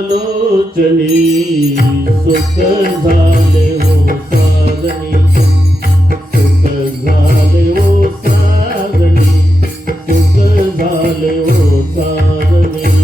लोचनी सुख झाले हो साधनी, सुख झाले हो साधनी, सुख झाले हो साधनी.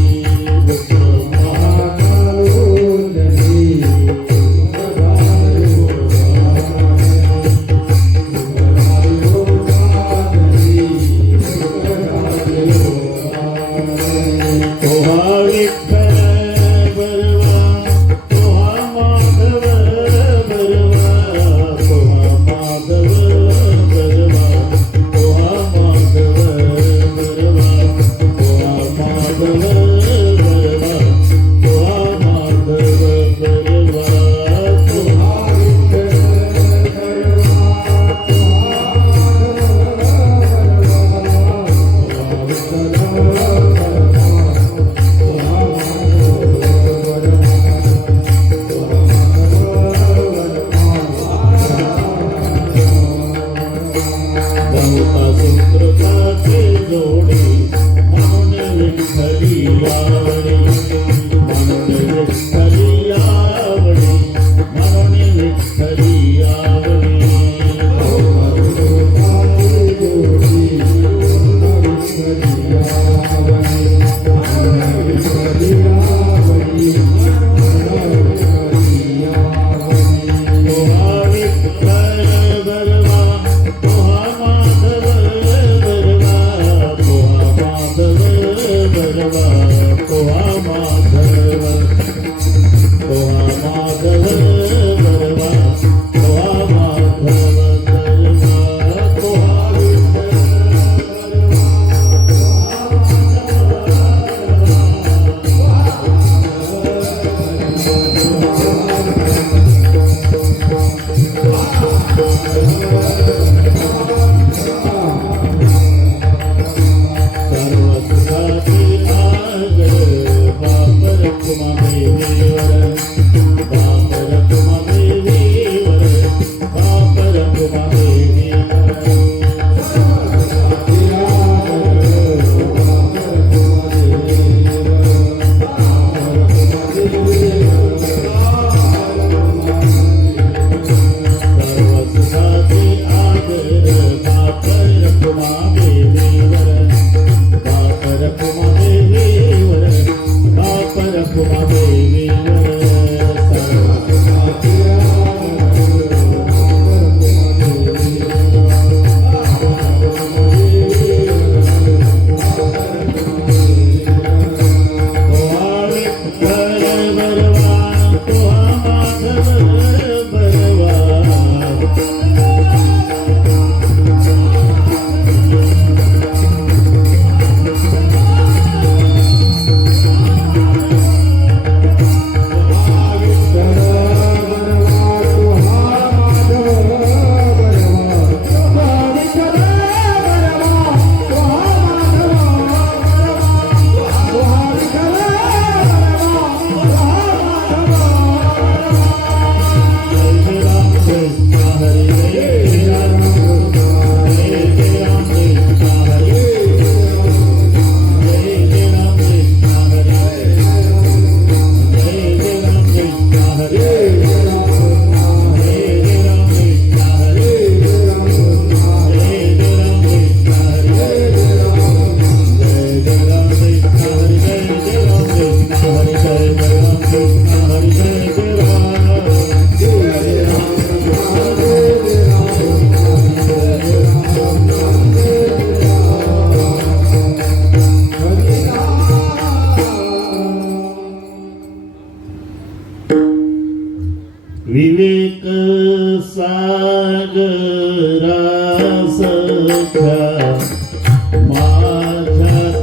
माझ्या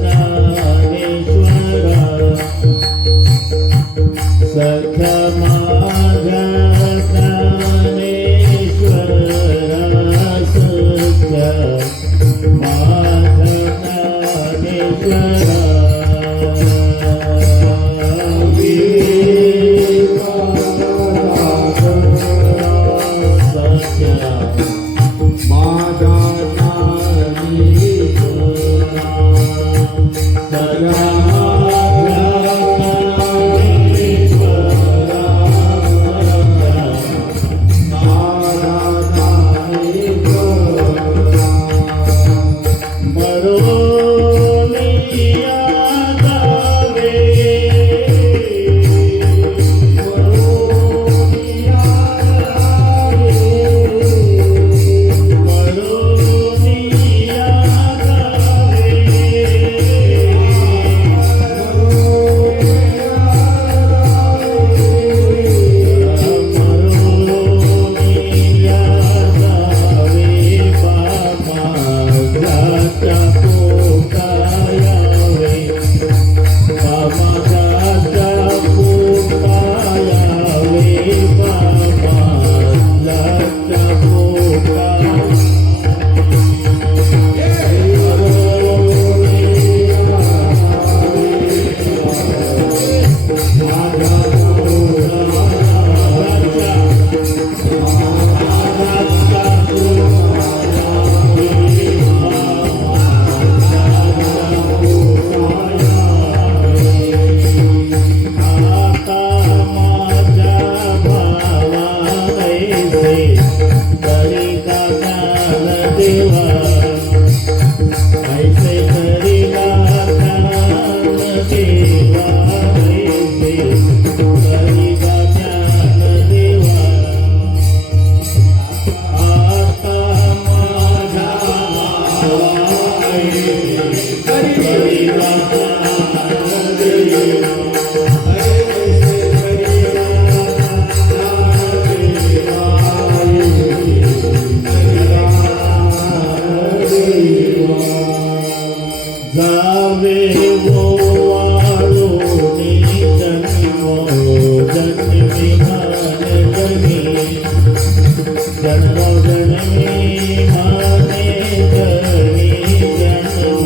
ज्ञानेश्वरा सख्या माझ्या ज्ञानेश्वरा सख्या माझ्या ज्ञानेश्वरा जावे वो वाळूनी जन्मो जन्मी माने जनी जन्मो जन्मी माने जनी जन्मो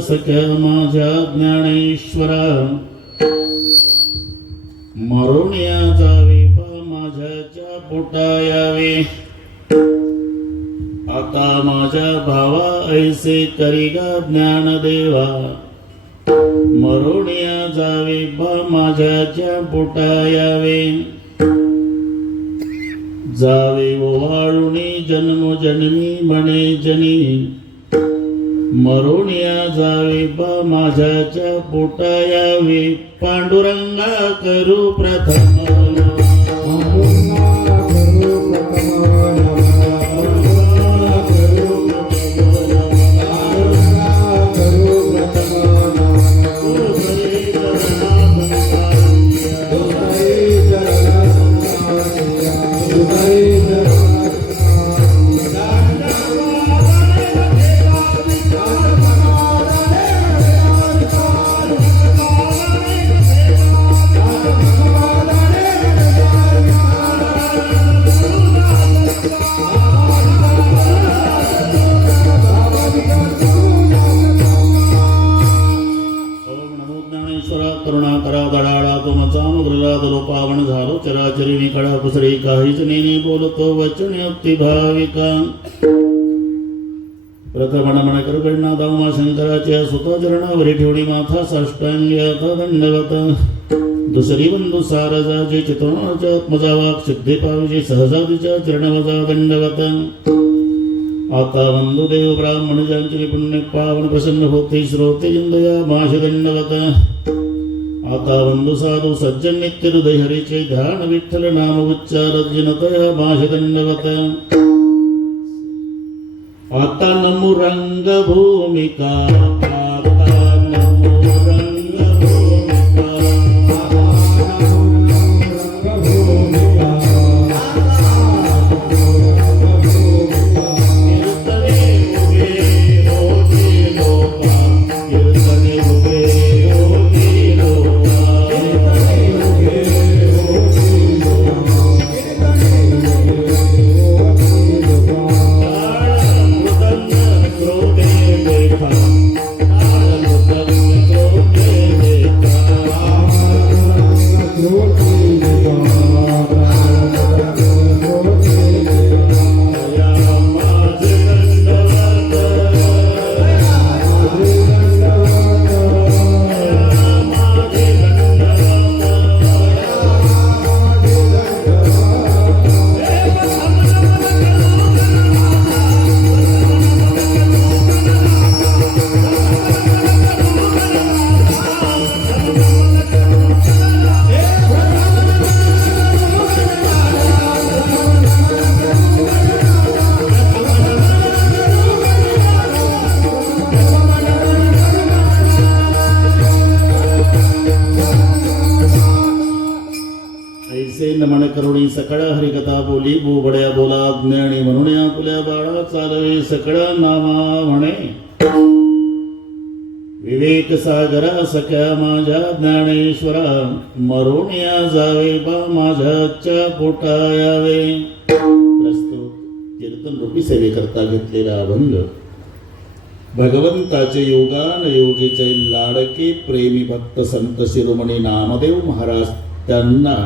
सख्या माझ्या ज्ञानेश्वरा मरून या जावे बा माझ्याच्या पोटा यावे आता माझ्या भावा ऐसे करिगा ज्ञानदेवा मरून या जावे बा माझ्याच्या पोटा यावे जावे ओवाळुनी जन्मोजन्मी म्हणे जनी मरून या जावे बा माझ्याच्या पोटा यावे पांडुरंगा करू प्रथम करुणाकरा दडाळा तुमचा अनुग्रहात लोपावण झालो चराचरी निकडा कुसरी काहीच नेने बोलतो वचन युक्ती भाविका प्रथम मन कडना दामा शंकराच्या सुता चरणावरी ठेवणी माथा साष्टांगी आता दंडवत दुसरी बंधू सारजाचे चितवणाच्या आत्मजा वाक सिद्धी पाविजे सहजादीच्या चरणवजा दंडवत आता बंधुदेव ब्राह्मण ज्यांचे पुण्य पावन प्रसन्न होते श्रोते इंदया माश दंडवत आता बंधु साधू सज्जन नित्य हृदय हरीचे ध्यान विठ्ठल नाम उच्चार जिनतया माश दंडवत आता नमो रंग भूमिका नमन करुणी सकळा हरिकथा बोली बोबड्या बोला ज्ञानी म्हणून आपुल्या बाळा चालवे सकळा नामा म्हणे विवेक सागरा सख्या माझ्या ज्ञानेश्वरा मरून या जावे बा माझ्याच्या पोटा यावे प्रस्तुत कीर्तन रूपी सेवेकरता घेतलेला अभंग भगवंताचे योगान योगीचे लाडके प्रेमी भक्त संत शिरोमणी नामदेव महाराज त्यांना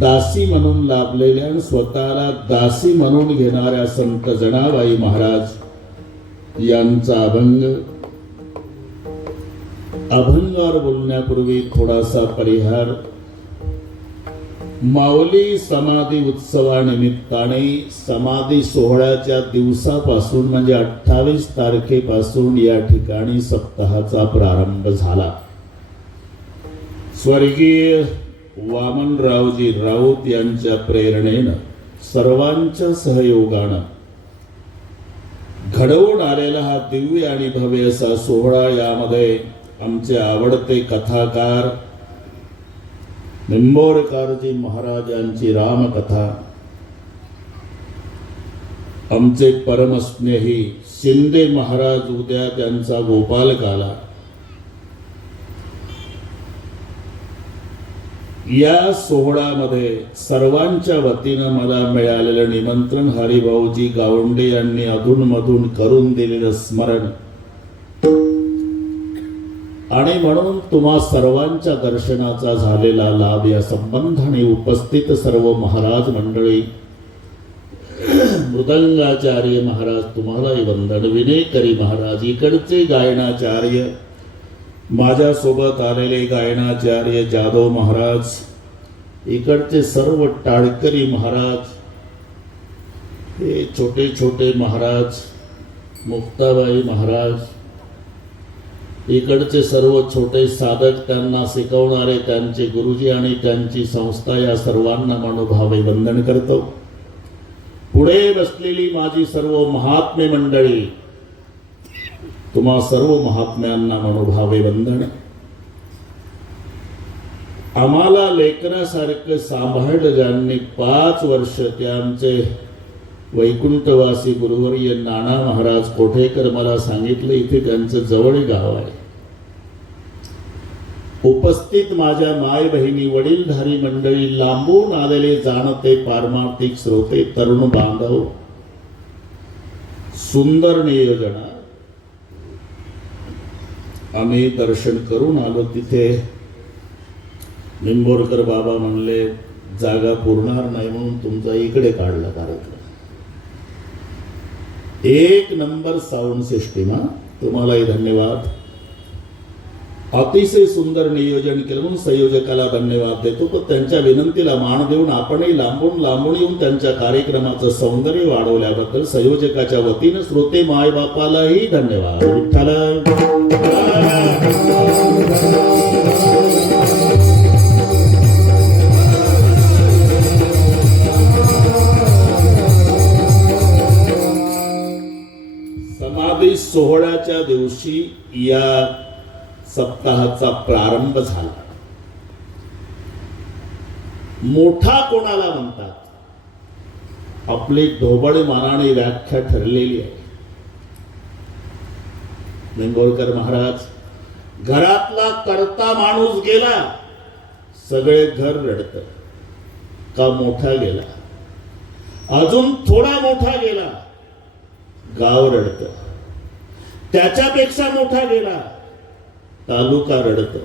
दासी म्हणून लाभलेल्या स्वतःला दासी म्हणून घेणाऱ्या संत जनाबाई महाराज यांचा अभंगावर बोलण्यापूर्वी थोडासा परिहार माऊली समाधी उत्सवानिमित्ताने समाधी सोहळ्याच्या दिवसापासून म्हणजे 28 तारखेपासून या ठिकाणी सप्ताहाचा प्रारंभ झाला. स्वर्गीय वामनरावजी राऊत यांच्या प्रेरणेनं सर्वांच्या सहयोगानं घडवून आलेला हा दिव्य आणि भव्य असा सोहळा. यामध्ये आमचे आवडते कथाकार निंबोरकरजी महाराजांची रामकथा, आमचे परमस्नेही शिंदे महाराज उद्या त्यांचा गोपालकाला, या सोहळ्यामध्ये सर्वांच्या वतीनं मला मिळालेलं निमंत्रण हरिभाऊजी गावंडे यांनी अधूनमधून करून दिलेलं स्मरण आणि म्हणून तुम्हा सर्वांच्या दर्शनाचा झालेला लाभ या संबंधाने उपस्थित सर्व महाराज मंडळी, मृदंगाचार्य महाराज तुम्हालाही वंदन, विनेकरी महाराज, इकडचे गायनाचार्य, माझ्यासोबत आलेले गायनाचार्य जाधव महाराज, इकडचे सर्व टाळकरी महाराज, हे छोटे छोटे महाराज, मुक्ताबाई महाराज, इकडचे सर्व छोटे साधक, त्यांना शिकवणारे त्यांचे गुरुजी आणि त्यांची संस्था, या सर्वांना मनोभावे वंदन करतो. पुढे बसलेली माझी सर्व महात्मे मंडळी, तुम्हा सर्व महात्म्यांना मनोभावे वंदन. आम्हाला लेकरासारखं सांभाळलं ज्यांनी 5 वर्ष, ते आमचे वैकुंठवासी गुरुवर्य नाना महाराज कोठेकर, मला सांगितलं इथे त्यांचं जवळ गाव आहे. उपस्थित माझ्या माय बहिणी, वडीलधारी मंडळी, लांबून आलेले जाणते पारमार्थिक श्रोते, तरुण बांधव, सुंदर नियोजना आम्ही दर्शन करून आलो. तिथे निंबोरकर बाबा म्हणले जागा पुरणार नाही म्हणून तुमचा इकडे काढला कार्यक्रम. 1 नंबर साऊंड सिस्टीम. तुम्हालाही धन्यवाद. अतिशय सुंदर नियोजन केलं म्हणून संयोजकाला धन्यवाद देतो. पण त्यांच्या विनंतीला मान देऊन आपणही लांबून लांबून येऊन त्यांच्या कार्यक्रमाचं सौंदर्य वाढवल्याबद्दल संयोजकाच्या वतीनं श्रोते माय बापालाही धन्यवाद. विठ्ठल समाधी सोहळ्याच्या दिवशी या सप्ताहाचा प्रारंभ झाला. मोठा कोणाला म्हणतात, आपली ढोबळ मानाने व्याख्या ठरलेली आहे. निंबोरकर महाराज, घरातला करता माणूस गेला, सगळे घर रडतं. का मोठा गेला, अजून थोडा मोठा गेला, गाव रडतं. त्याच्यापेक्षा मोठा गेला, तालुका रडतो.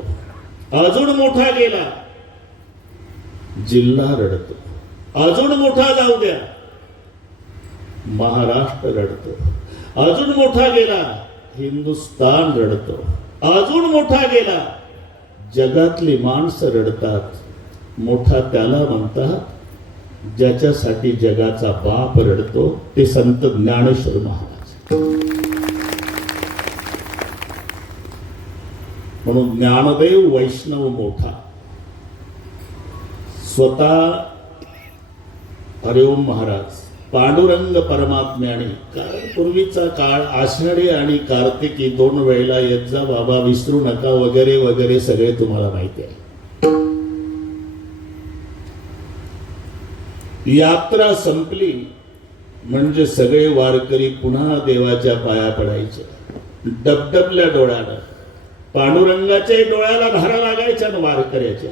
अजून मोठा गेला, जिल्हा रडतो. अजून मोठा जाऊ द्या, महाराष्ट्र रडतो. अजून मोठा गेला, हिंदुस्तान रडतो. अजून मोठा गेला, जगातली माणसं रडतात. मोठा त्याला म्हणतात ज्याच्यासाठी जगाचा बाप रडतो, ते संत ज्ञानेश्वर महाराज. म्हणून ज्ञानदेव वैष्णव मोठा. स्वतः हरिओम महाराज पांडुरंग परमात्म्याने, कारण पूर्वीचा काळ आषाढी आणि कार्तिकी 2 वेळेला येत जा बाबा, विसरू नका वगैरे वगैरे सगळे तुम्हाला माहिती आहे. यात्रा संपली म्हणजे सगळे वारकरी पुन्हा देवाच्या पाया पडायचे डबडबल्या डोळ्यानं. पांडुरंगाच्या डोळ्याला धारा लागायच्या ना वारकऱ्याच्या.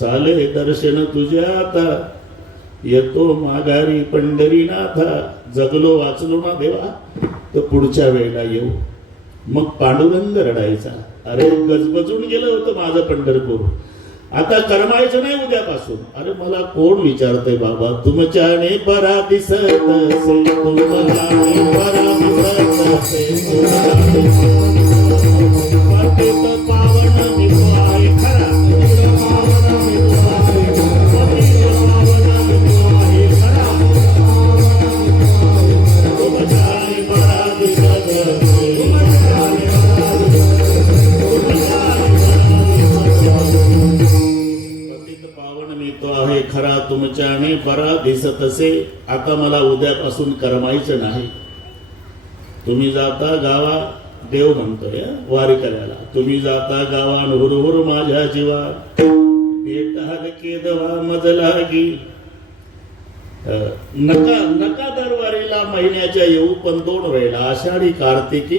झाले दर्शन तुझ्या आता, येतो माघारी पंढरीनाथा. जगलो वाचलो ना देवा, तर पुढच्या वेळेला येऊ. मग पांडुरंग रडायचा, अरे गजबजून गेलं होतं माझं पंढरपूर, आता करमायचं नाही उद्यापासून. अरे मला कोण विचारतंय बाबा, तुमच्याने बरा दिसत असेल, तुमच्याने बरा दिसत असेल, पावन निघो आहे खरा, खरा तुमच्याने बरा दिसत असे. आता मला उद्यापासून करमायचं नाही. तुम्ही जाता गावा, देव म्हणतोय वारकऱ्याला, तुम्ही जाता गावान हुरहुर माझ्या जीवा, भेटाल केदवा मज लागी. नका नका दरवारीला महिन्याच्या येऊ, पण 2 वेळेला आषाढी कार्तिकी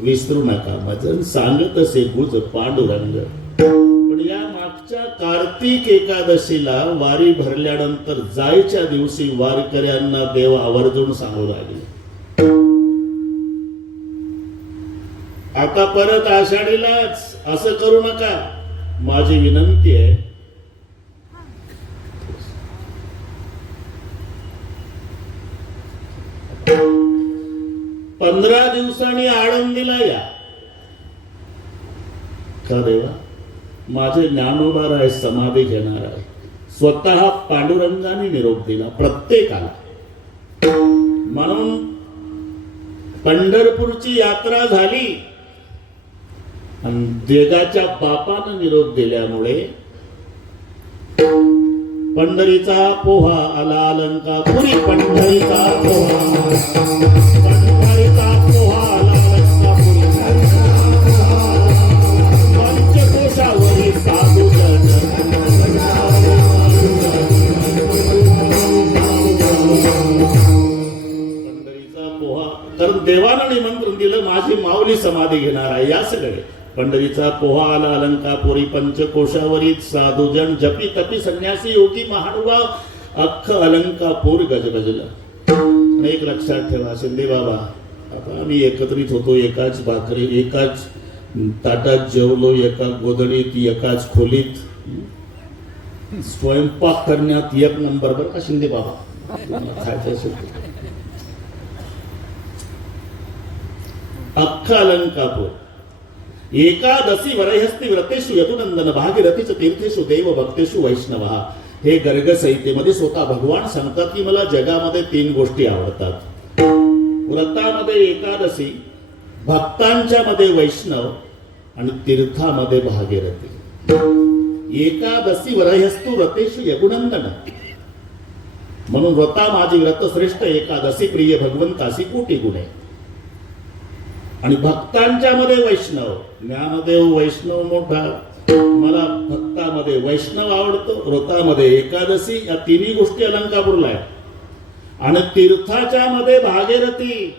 विसरू नका. मजन सांगत असे गुज पांडुरंग. पण या मागच्या मागच्या कार्तिक एकादशीला वारी भरल्यानंतर जायच्या दिवशी वारकऱ्यांना देव आवर्जून सांगू लागले, आता परत आषाढीलाच असं करू नका, माझी विनंती आहे. पंधरा दिवसांनी आळंदीला या. का देवा? माझे ज्ञानोबा आहे, समाधी घेणार आहे. स्वतः पांडुरंगाने निरोप दिला प्रत्येकाला. म्हणून पंढरपूरची यात्रा झाली आणि देगाच्या बापानं निरोप दिल्यामुळे पंढरीचा पोहा आला अलंकापुरी. पंढरीचा पोहा, पंढरीचा पोहा आला अलंकापुरी. पंचकोशावरी साधू जन. पंढरीचा पोहा, कारण देवानं निमंत्रण दिलं, माझी माऊली समाधी घेणार आहे. या सगळे पंढरीचा पोहा आला अलंकापुरी. पंचकोशावरी साधुजन जपी तपी संन्यासी योगी महानुभाव. अख्ख अलंकापूर गजबजलं. एक लक्षात ठेवा शिंदे बाबा, आता आम्ही एकत्रित होतो, एकाच भाकरी एकाच ताटात जेवलो, एका गोधडीत एकाच खोलीत. स्वयंपाक करण्यात एक नंबर बरं का शिंदे बाबा. खायचं असेल अख्ख अलंकापूर. एकादशी वरहस्ती व्रतेषु यदुनंदन भागीरथीच तीर्थेषु देव भक्तेषु वैष्णव. हे गर्ग संहितेमध्ये स्वतः भगवान सांगतात की मला जगामध्ये 3 गोष्टी आवडतात. व्रतामध्ये एकादशी, भक्तांच्या मध्ये वैष्णव आणि तीर्थामध्ये भागीरथी. एकादशी वरहस्तु व्रतेषु यदुनंदन. म्हणून व्रता माझी व्रत श्रेष्ठ, एकादशी प्रिय भगवंतासी कोटी गुणे. आणि भक्तांच्या मध्ये वैष्णव. ज्ञानदेव वैष्णव मोठा, मला भक्तामध्ये वैष्णव आवडतो, व्रतामध्ये एकादशी. या 3 गोष्टी अलंकापूरला आहेत. आणि तीर्थाच्या मध्ये भागीरथी.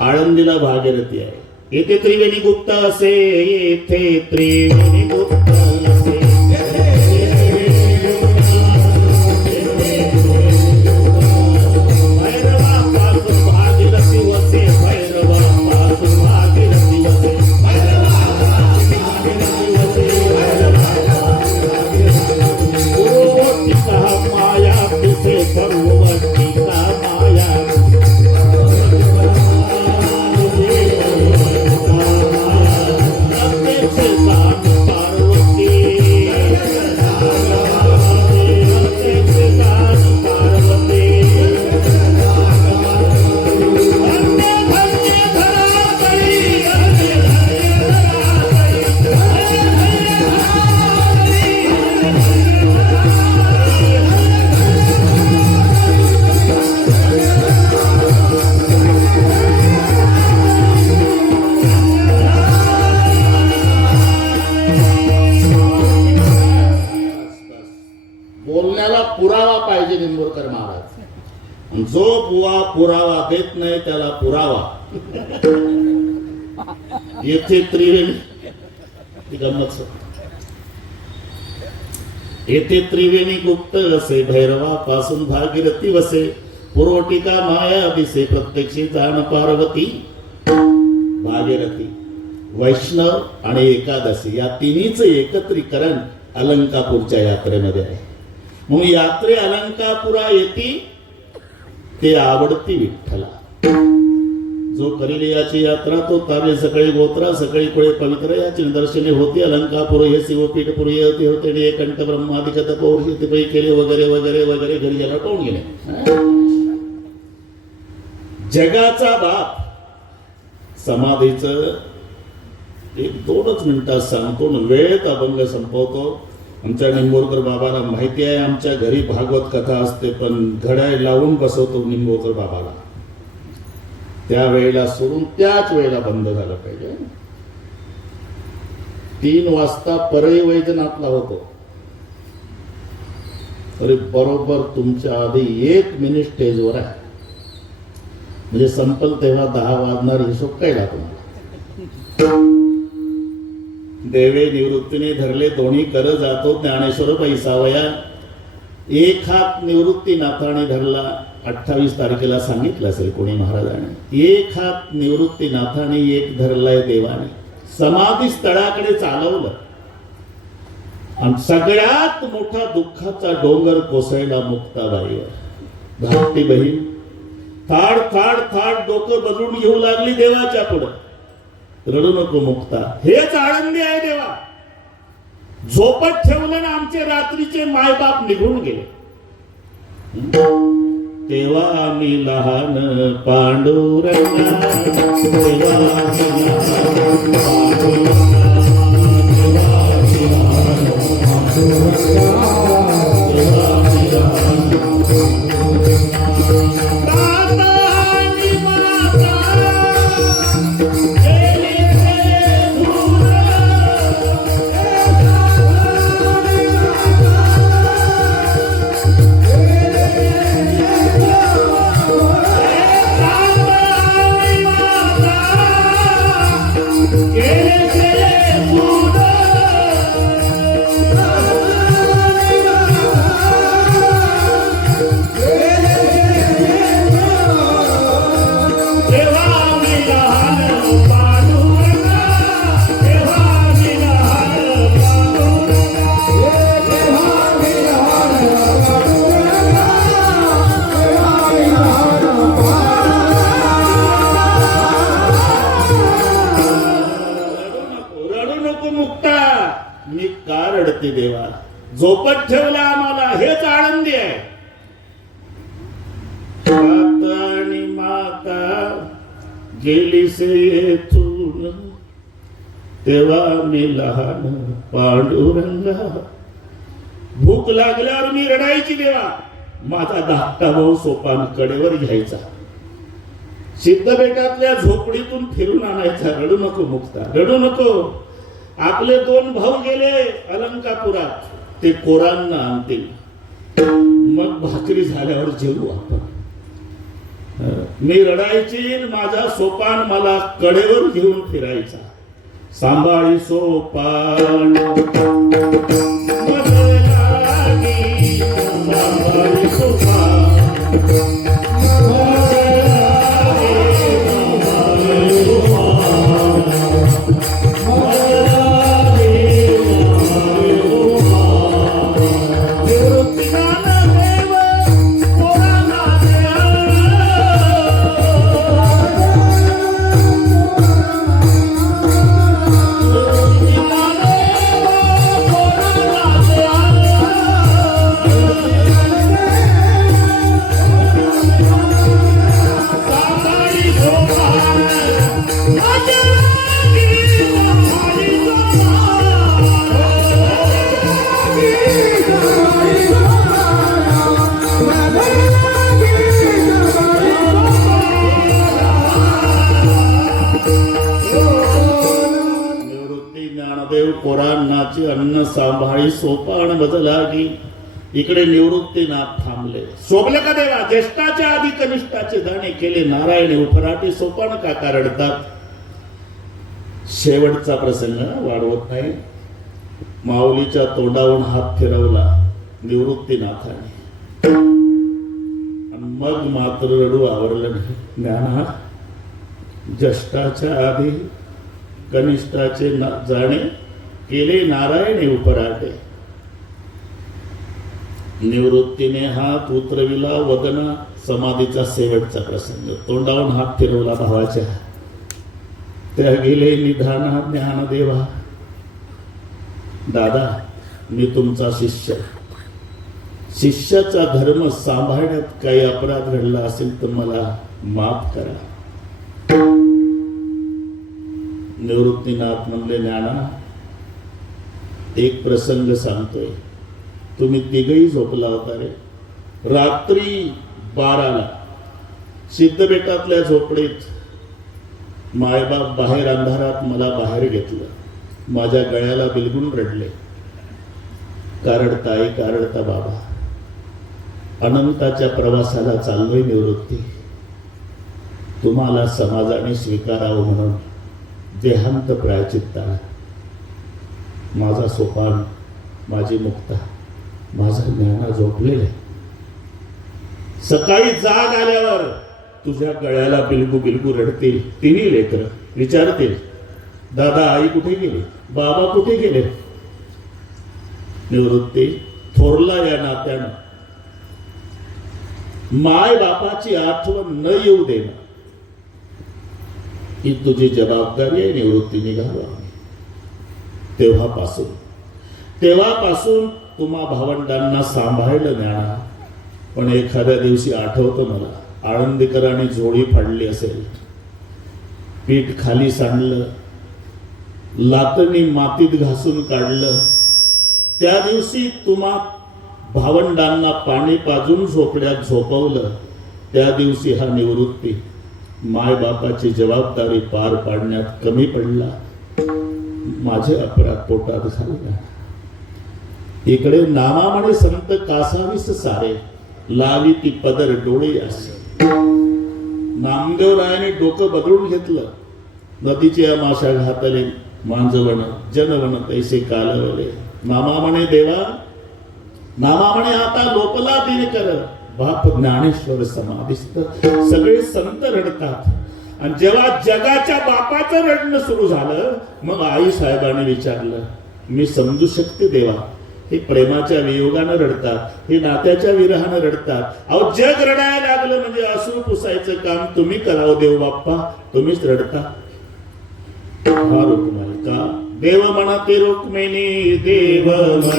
आळंदीला भागीरथी आहे. येथे त्रिवेणी गुप्त असे, येथे त्रिवेणी गुप्त असे. पुरावा पाहिजे निंबोरकर महाराज. जो बुवा पुरावा देत नाही त्याला पुरावा. येथे त्रिवेणी गंमत. येथे त्रिवेणी गुप्त असे, भैरवा पासून भागीरथी वसे. पुरोटिका माया दिसे, प्रत्यक्षी जाण पार्वती. भागीरथी, वैष्णव आणि एकादशी या तिन्हीच एकत्रीकरण अलंकापूरच्या यात्रेमध्ये आहे. म्हणून यात्रे अलंकापुरा येती ते आवडती विठ्ठला. जो करील याची यात्रा तो तारे सकाळी गोत्रा, सकाळी कोळे पवित्र. याची दर्शने होती अलंकापुर हे शिवपीठ पुरी होते होते. कंठ ब्रह्मादिक तपोषित पै केले वगैरे वगैरे वगैरे. घरी याला टोन गेले. जगाचा बाप समाधीचं 1-2 मिनिटात सांगतो, वेळेत अभंग संपवतो. आमच्या निंबोरकर बाबाला माहिती आहे आमच्या घरी भागवत कथा असते, पण घड्याळ लावून बसवतो निंबोरकर बाबाला. त्या वेळेला सोडून त्याच वेळेला बंद झालं पाहिजे. 3 वाजता परळी वैजनाथला होतो, तरी बरोबर तुमच्या आधी 1 मिनिट स्टेजवर आहे. म्हणजे संपल तेव्हा 10 वाजणार. हिशोब काय लागतो देवे निवृत्तीने धरले दोन्ही कर जातो ज्ञानेश्वर पैसावया. एक हात निवृत्तीनाथाने धरला. 28 तारखेला सांगितलं असेल कोणी महाराजांनी. एक हात निवृत्तीनाथाने एक धरलाय देवाने. समाधी स्थळाकडे चालवलं आणि सगळ्यात मोठा दुःखाचा डोंगर कोसळला मुक्ताबाईवर. धाकटी बहीण थाड थाड थाड डोकं बदलून घेऊ लागली देवाच्या पुढं. रडू नको मुक्ता, हेच आनंदी आहे देवा. झोपत ठेवलं ना आमचे रात्रीचे मायबाप निघून गेले. तेव्हा आम्ही लहान पांडुरंगा, तेव्हा आम्ही लहान पांडुरंगा, तेव्हा आम्ही लहान पांडुरंगा, तेव्हा आम्ही लहान माता आणि माता देवा. झोपत ठेवला आम्हाला, हेच आनंदी आहे. माता आणि माता गेली से येथून, तेव्हा मी लहान पांडुरंगा. भूक लागल्यावर मी रडायची देवा. माझा धाकटा भाऊ सोपान कडेवर घ्यायचा, सिद्धबेटातल्या झोपडीतून फिरून आणायचा. रडू नको मुक्ता, रडू नको. आपले 2 भाऊ गेले अलंकापुरात, ते कोरांना आणतील. मग भाकरी झाल्यावर जेवू आपण. मी रडायची, माझा सोपान मला कडेवर घेऊन फिरायचा. सांभाळी सोपान सांभाळी सोपान कोरांनाची अन्न सांभाळी सोपान बदलागी. इकडे निवृत्तीनाथ थांबले. शोभले का देवा? ज्येष्ठाच्या आधी कनिष्ठाचे दाणे केले नारायण उपराटी. सोपान का रडतात? शेवटचा प्रसंग वाढवत नाही. माऊलीच्या तोंडावरून हात फिरवला निवृत्तीनाथाने, मग मात्र रडू आवरलं नाही. ज्ञाना, ज्येष्ठाच्या आधी कनिष्ठाचे जाणे केले नारायण उपराटे. निवृत्तीने हात उतरविला वदना. समाधीचा शेवटचा प्रसंग. तोंडावरून हात फिरवला भावाच्या. त्या गेले निधाना ज्ञानदेवा. दादा, मी तुमचा शिष्य. शिष्याचा धर्म सांभाळण्यात काही अपराध घडला असेल तर मला माफ करा. निवृत्तीनाथ म्हणले, ज्ञाना, एक प्रसंग सांगतोय. तुम्ही तिघही झोपला होता रे. रात्री 12ला सिद्धबेटातल्या झोपडीत मायबाप बाहेर अंधारात मला बाहेर घेतलं. माझ्या गळ्याला बिलगून रडले. कारडता आई, कारडता बाबा, अनंताच्या प्रवासाला चाललोय निवृत्ती. तुम्हाला समाजाने स्वीकारावं म्हणून देहांत प्रायचित्ता. माझा सोपान, माझी मुक्ता, माझा ज्ञाना झोपलेला आहे. सकाळी जाग आल्यावर तुझ्या गळ्याला बिलगू बिलगू रडतील तिन्ही लेकर, विचारतील दादा आई कुठे गेले, बाबा कुठे गेले. निवृत्ती थोरला या नात्यानं माय बापाची आठवण न येऊ देणं ही तुझी जबाबदारी आहे. निवृत्ती निघालो तेव्हापासून तुम्हा भावंडांना सांभाळलं ज्ञाना. पण एखाद्या दिवशी आठवतं मला, आळंदीकरांनी झोळी फाडली असेल, पीठ खाली सांडलं, लातणी मातीत घासून काढलं. त्या दिवशी तुम्हा भावंडांना पाणी पाजून झोपड्यात झोपवलं. त्या दिवशी हा निवृत्ती मायबापाची जबाबदारी पार पाडण्यात कमी पडला. माझे अपराध पोटात झाले. इकडे नामामणे संत कासावीस सारे, लावी ती पदर डोळे असे. नामदेवरायाने डोकं बदलून घेतलं. नदीचे माशा घातले मांजवण, जनवण तैसे कालवले. नामामणे देवा, नामामणे आता लोपला दिनकर. बाप ज्ञानेश्वर समाधिस्थ. सगळे संत रडतात. आणि जेव्हा जगाच्या बापाचं रडणं सुरू झालं, मग आई साहेबांनी विचारलं, मी समजू शकते देवा, हे प्रेमाच्या वियोगानं रडतात, हे नात्याच्या विरहानं रडतात. अहो जग रडायला लागलं म्हणजे अश्रू पुसायचं काम तुम्ही करावं देव बाप्पा, तुम्हीच रडता. हा रुक्माई का देव म्हणते रुक्मिणी, देव म्हणते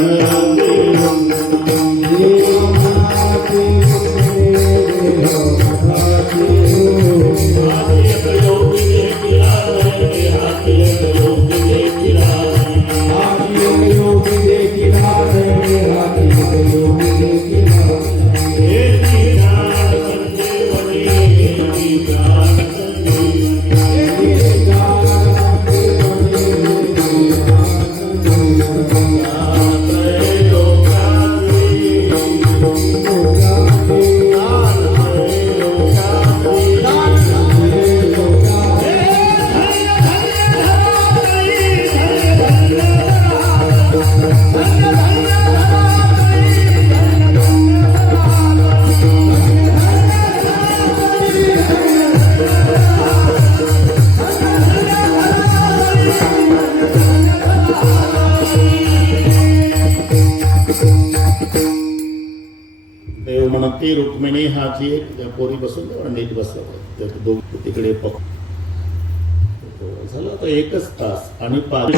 म्हणते रुक्मिणी. हा जी एक पोरी बसून नीट बसला तिकडे झालं आता 1 तास आणि 5.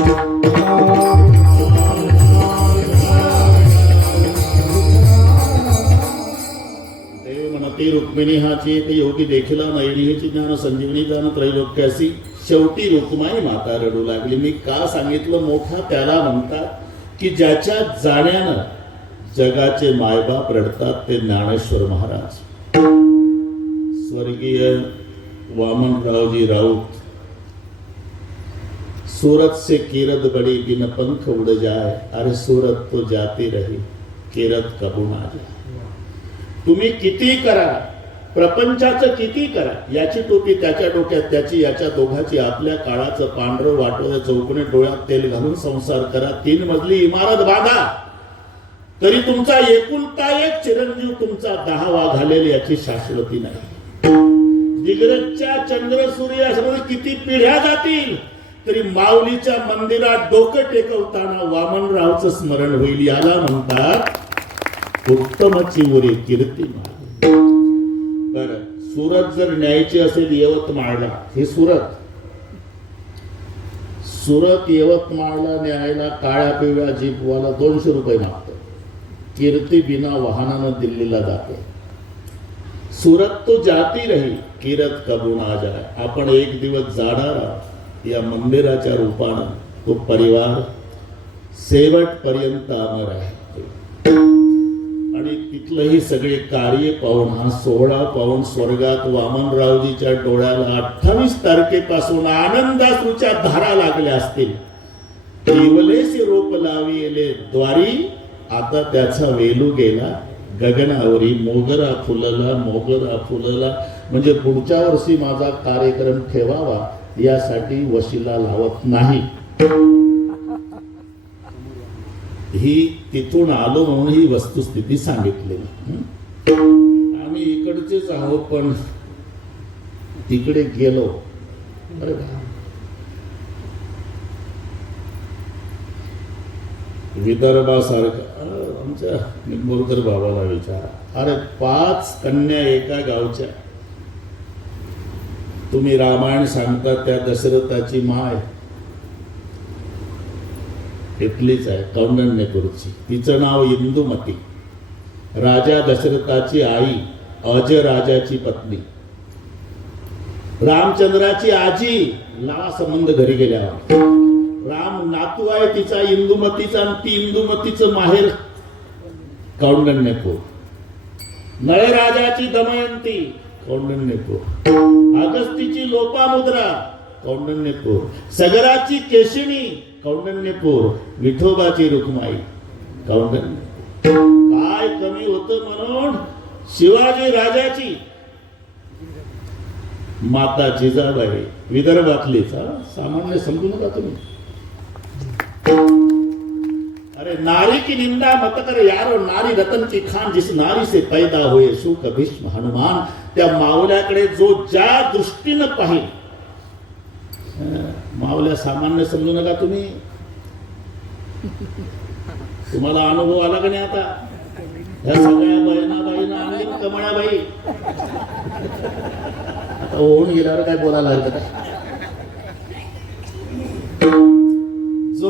देव म्हणते रुक्मिणी हाची एक योगी देखील नयनीची ज्ञान संजीवनी जाण त्रैलोक्यासी. शेवटी रुक्माई माता रडू लागली. मी का सांगितलं मोठा त्याला म्हणतात की ज्याच्या जाण्यानं जगाचे मायबाप रडतात ते ज्ञानेश्वर महाराज. स्वर्गीय वामनरावजी राऊत. सूरत से कीरत बड़ी बिन पंख उड़ जाए, अरे सूरत तो जाती रही कीरत कबू ना जाए. तुम्ही किती करा, प्रपंचाचं किती करा, याची टोपी त्याच्या डोक्यात, त्याची याच्या दोघाची, आपल्या काळाचं पांढरं वाटोळं चौकणे डोळ्यात तेल घालून संसार करा, 3 मजली इमारत बांधा, तरी तुमचा एकुलता एक चिरंजीव तुमचा 10वा घालेल याची शाश्वती नाही. दिग्रजच्या चंद्र सूर्यासमोर किती पिढ्या जातील तरी माऊलीच्या मंदिरात डोकं टेकवताना वामनरावचं स्मरण होईल. याला म्हणतात उत्तमची उरी कीर्ती. बर, सुरत जर न्यायची असेल यवतमाळला, हे सुरत यवतमाळला न्यायला काळ्या पिवळ्या जीपवाला 200 रुपये मागतो. कीर्ती बिना वाहनानं दिल्लीला जाते. सूरत तो जाती रही कीरत कबू ना जाए. आपण एक दिवस जाणार आहोत या मंदिराच्या रूपानं. तो परिवार शेवटपर्यंत अमर आहे. आणि तिथलंही सगळे कार्य पाहून, हा 16 पाहून स्वर्गात वामनरावजीच्या डोळ्याला 28 तारखेपासून आनंदाश्रूच्या धारा लागल्या असतील. केवलेसे रोप लाविले द्वारी, आता त्याचा वेलू गेला गगनावरी. मोगरा फुलला म्हणजे पुढच्या वर्षी माझा कार्यक्रम ठेवावा यासाठी वशिला लावत नाही. ही तिथून आलो म्हणून ही वस्तुस्थिती सांगितलेली. आम्ही इकडचेच आहोत पण तिकडे गेलो. अरे विदर्भासारखं आमच्या निंबोरकर बाबाला विचार, अरे 5 कन्या एका गावच्या. तुम्ही रामायण सांगता त्या दशरथाची माय इथलीच आहे, कौंडण्यपूरची. तिचं नाव इंदुमती. राजा दशरथाची आई, अजय राजाची पत्नी, रामचंद्राची आजी. लावा संबंध घरी गेल्या. राम नातू आहे तिचा इंदुमतीचा, आणि ती इंदुमतीचं माहेर कौंडण्यपूर. नळराजाची दमयंती कौंडण्यपूर. अगस्तीची लोपामुद्रा कौंडण्यपूर. सगराची केशिणी कौंडण्यपूर. विठोबाची रुक्माई कौंडण्यपूर. काय कमी होतं म्हणून शिवाजी राजाची माता जिजाबाई विदर्भातलीच. सामान्य समजू नका तुम्ही. अरे नारी की निंदा मत कर यारो, नारी रतन की खान, जिस नारी से पैदा हुए शुक भीष्म हनुमान. त्या मावल्याकडे जो ज्या दृष्टीनं पाहिल, मावल्या सामान्य समजू नका तुम्ही. तुम्हाला अनुभव आला का नाही आता? ह्या सगळ्या बहिणाबाईंना आणि कमळाबाई आता होऊन गेल्यावर काय बोलायला हरकत आहे? जो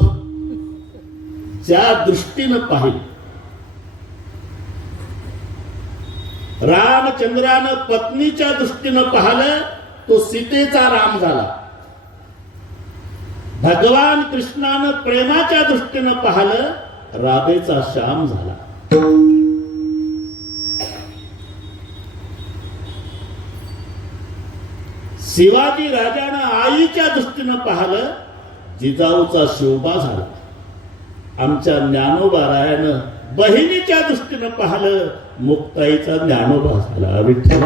ज्या दृष्टीनं पाहिल, रामचंद्रानं पत्नीच्या दृष्टीनं पाहिलं तो सीतेचा राम झाला. भगवान कृष्णानं प्रेमाच्या दृष्टीनं पाहिलं राधेचा श्याम झाला. शिवाजी राजानं आईच्या दृष्टीनं पाहिलं जिजाऊचा शिवबा झाला. आमच्या ज्ञानोबा रायानं बहिणीच्या दृष्टीनं पाहिलं मुक्ताईचा ज्ञानोबा झाला. विठ्ठल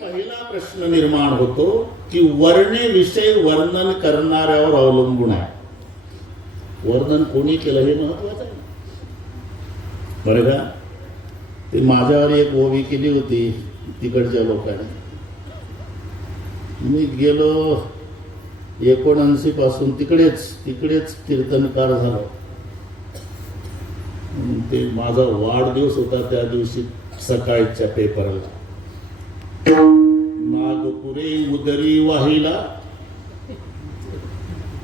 पहिला प्रश्न निर्माण होतो की वर्णेविषयी वर्णन करणाऱ्यावर अवलंबून आहे. वर्णन कोणी केलं हे महत्वाचं आहे. बरं का? ते माझ्यावर एक ओवी केली होती तिकडच्या लोकांनी. मी गेलो 79 पासून तिकडेच कीर्तनकार झालो. ते माझा वाढदिवस होता त्या दिवशी सकाळच्या पेपरला. नागपुरे उदरी वाहिला,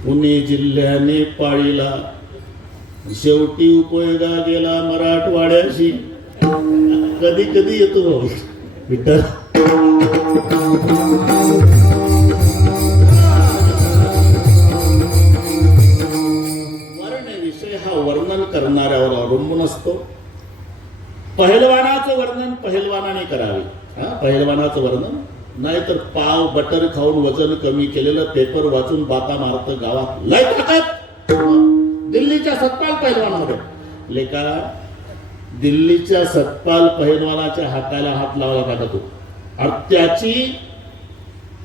पुणे जिल्ह्याने पाळीला, शेवटी उपयोगा गेला मराठवाड्याशी. कधी कधी येतो भाऊ विठ्ठल. वर्ण विषय हा वर्णन करणाऱ्यावर अवलंबून असतो. पहिलवानाचं वर्णन पहिलवानाने करावे. पहिलवानाचं वर्णन नाहीतर पाव बटर खाऊन वजन कमी केलेलं पेपर वाचून बाता मारत गावात लय ताकद. दिल्लीच्या सतपाल पहिलवानामध्ये लेका दिल्लीच्या सतपाल पहिलवानाच्या हाताला हात लावला का तो त्याची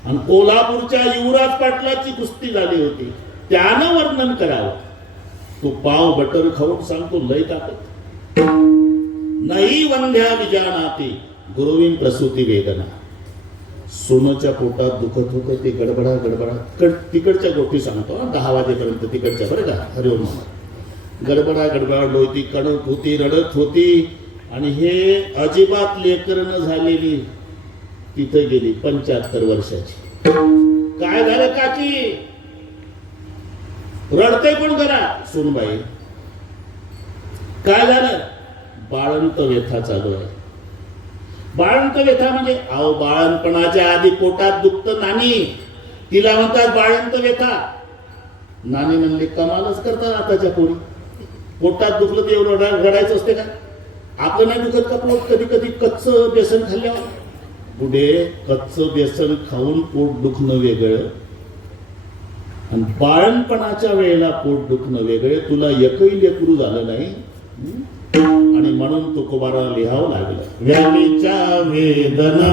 आणि कोल्हापूरच्या युवराज पाटलाची कुस्ती झाली होती. त्यानं वर्णन करावं. तो पाव बटर खाऊन सांगतो लय ताकद. नाही वंध्या विजानाती गुरुवीन प्रसूती वेदना. सोनच्या पोटात दुखत होतं ते गडबडा तिकडच्या गोष्टी सांगतो 10 वाजेपर्यंत तिकडच्या. बरं का? हरिओम. गडबडा लोती कडक होती, रडत होती. आणि हे अजिबात लेकर न झालेली तिथे गेली 75 वर्षाची. काय झालं काकी? रडते कोण करा? सुनबाई. काय झालं? बाळंत व्यथा चालू आहे. बाळंत व्यथा म्हणजे अहो बाळणपणाच्या आधी पोटात दुखतं नानी, तिला म्हणतात बाळंत व्यथा. नानी म्हणले कमालच करतात आताच्या पोरी. पोटात दुखलं तर एवढं रडायचं असते का? आपलं नाही दुखत का पोट? कधी कधी कच्च बेसन खाल्ल्यावर. पुढे कच्च बेसन खाऊन पोट दुखणं वेगळं आणि बाळणपणाच्या वेळेला पोट दुखणं वेगळे. तुला एकही लेकरू झालं नाही आणि म्हणून तुकोबाराला लिहावं लागलं व्यालीच्या वेदना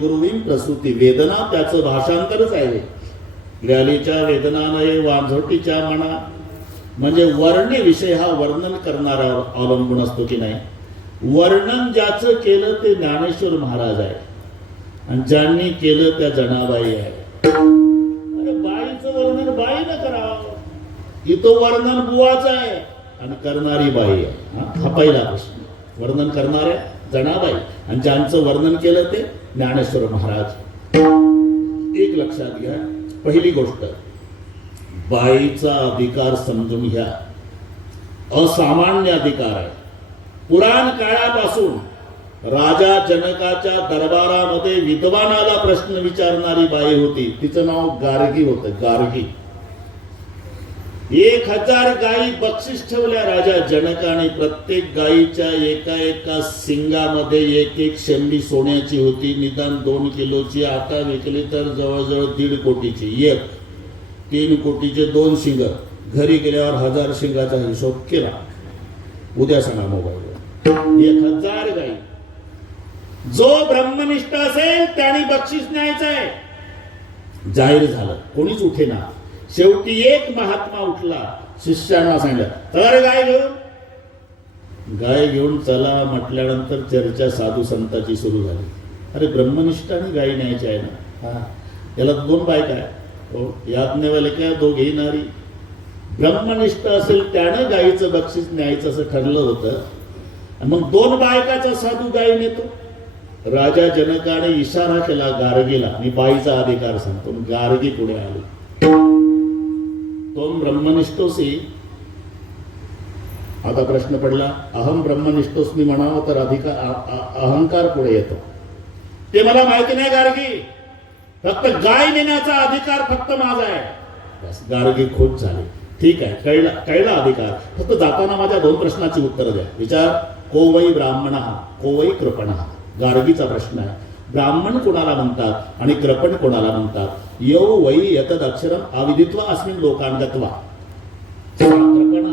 गुरुवीं प्रसूती वेदना त्याचं भाषांतरच आहे. ग्यालीच्या वेदना नये वांझोटीच्या मना. म्हणजे वर्ण्य विषय हा वर्णन करणाऱ्यावर अवलंबून असतो की नाही. वर्णन ज्याचं केलं ते ज्ञानेश्वर महाराज आहे आणि ज्यांनी केलं त्या जनाबाई आहे. अरे बाईचं वर्णन बाईनं करावं. इथं वर्णन बुवाचं आहे आणि करणारी बाई आहे. हा पहिला प्रश्न. वर्णन करणाऱ्या जनाबाई आणि ज्यांचं वर्णन केलं ते ज्ञानेश्वर महाराज. एक लक्षात घ्या. पहिली गोष्ट, बाईचा अधिकार समजून घ्या. असामान्य अधिकार आहे. पुराण काळापासून राजा जनकाच्या दरबारामध्ये विद्वानाला प्रश्न विचारणारी बाई होती. तिचं नाव गार्गी होतं. गार्गी. 1000 गायी बक्षीस ठेवल्या राजा जनकाने. प्रत्येक गायीच्या एका एका सिंगामध्ये एक एक शेंडी सोन्याची होती. निदान 2 किलोची. आता विकली तर जवळजवळ 1.5 कोटीची. 3 कोटीचे 2 शिंग. घरी गेल्यावर 1000 शिंगाचा हिशोब केला. उद्या सांगा मोबाईलवर. 1000 गायी. जो ब्रह्मनिष्ठ असेल त्याने बक्षीस न्यायचं आहे. जाहीर झालं. कोणीच उठेना. शेवटी एक महात्मा उठला. शिष्यांना सांगितलं, तर गाय घेऊन चला म्हटल्यानंतर चर्चा साधू संतांची सुरू झाली. अरे ब्रह्मनिष्ठाने गायी न्यायची आहे ना. हा, याला 2 बायका आहे. हो, याज्ञवल्क्य काय 2घी नारी. ब्रह्मनिष्ठ असेल त्यानं गायीचं बक्षीस न्यायचं असं ठरलं होतं. मग 2 बायकाचा साधू गायी नेतो. राजा जनकाने इशारा केला गार्गीला. मी बाईचा अधिकार सांगतो. गार्गी पुढे आली. तो ब्रह्मनिष्ठोसी. आता प्रश्न पडला, अहम ब्रह्मनिष्ठोस्मी म्हणावं तर अहंकार पुढे येतो. ते मला माहिती नाही गार्गी. फक्त गाय नेण्याचा अधिकार फक्त माझा आहे. बस. गार्गी खुश झाली. ठीक आहे, कळला अधिकार. फक्त जाताना माझ्या 2 प्रश्नाची उत्तरं द्या. विचार. को वै ब्राह्मण, को वै कृपण. गार्गीचा प्रश्न आहे. ब्राह्मण कोणाला म्हणतात आणि कृपण कोणाला म्हणतात. यौ वै यतद अक्षरम अविदित्वा अस्मिन् लोकांगत्वा. कृपण.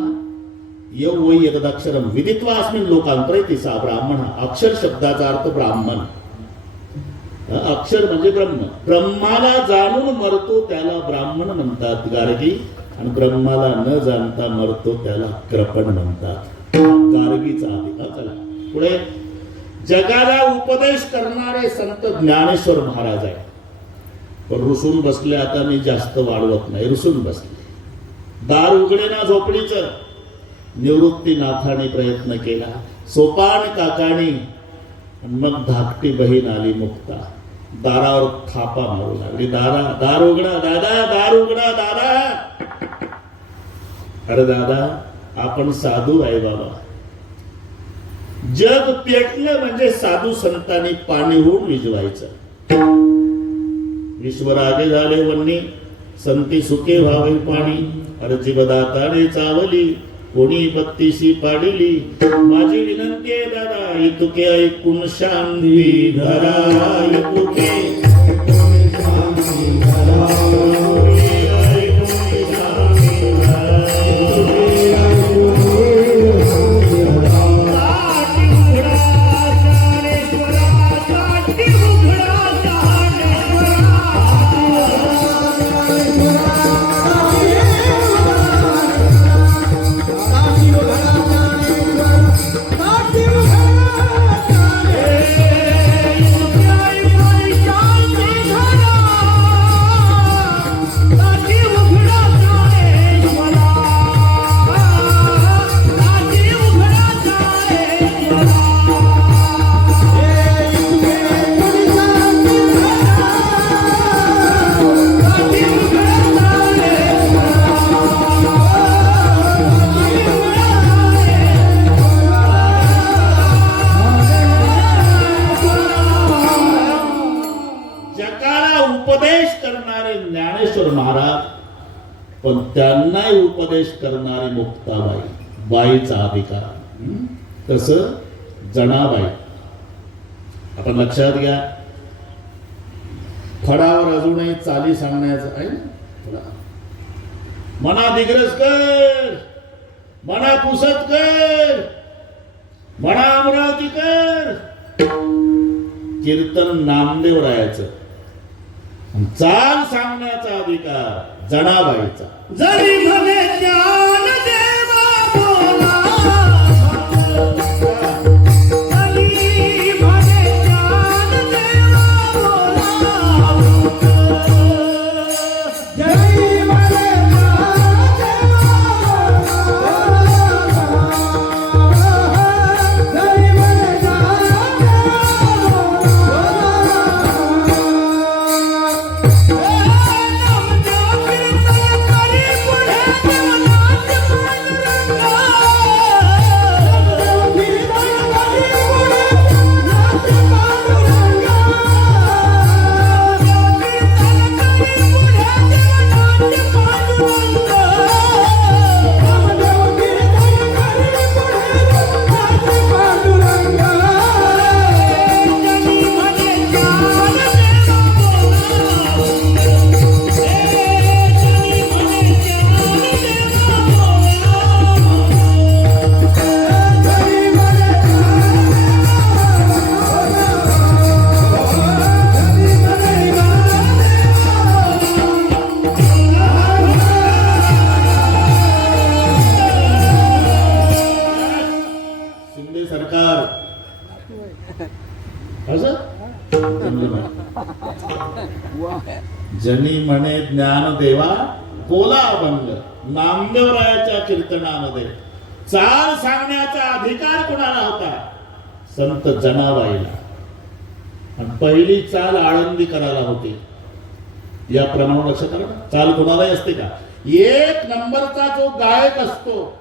यौ वै यतद अक्षरम विदित्वा अस्मिन् लोकांतरे सा ब्राह्मण. अक्षर शब्दाचा अर्थ ब्राह्मण. अक्षर म्हणजे ब्रह्म. ब्रह्माला जाणून मरतो त्याला ब्राह्मण म्हणतात गार्गी. आणि ब्रह्माला न जाणता मरतो त्याला कृपण म्हणतात. गार्गीचा अधिकार. चला पुढे. जगाला उपदेश करणारे संत ज्ञानेश्वर महाराज आहे. पण रुसून बसले. आता मी जास्त वाढवत नाही. रुसून बसले. दार उघडे ना झोपडीचं. निवृत्तीनाथाने प्रयत्न केला. सोपान काकाणी. मग धाकटी बहीण आली मुक्ता. दारावर थापा मारू लागली. दार उघडा दादा, दार उघडा दादा. अरे दादा, आपण साधू आहे बाबा. जग पेटलं म्हणजे साधू संतांनी पाणी होऊन विजवायचं. विश्वरागे झाले वन्नी, संती सुखे व्हावे पाणी. अरे जीवदाताने चावली, कोणी बत्तीशी पाडिली. माझी विनंती आहे दादा, इतुके ऐकून शांती धरा. इतुके पण त्यांनाही उपदेश करणारी मुक्ताबाई, बाईचा अधिकार. तसं जनाबाई. आपण लक्षात घ्या, फडावर अजूनही चाली सांगण्याचं आहे ना. मना दिग्रस कर, मना पुसत कर, मना अमरावती कर. कीर्तन नामदेव रायाचं. चाल सांगण्याचा अधिकार जनाबाईचा. जरी म्हणे ज्ञान देवा बोला, जरी म्हणे ज्ञान देवा बोला, जरी म्हणे ज्ञान देवा बोला, जरी म्हणे ज्ञान जनी म्हणे ज्ञानदेवा बोला अभंग. नामदेवरायाच्या कीर्तनामध्ये चाल सांगण्याचा अधिकार कोणाला होता? संत जनाबाईला. आणि पहिली चाल आळंदीकराला होती. या प्रमाणे लक्षात आलं. चाल कोणालाही असते का? एक नंबरचा जो गायक असतो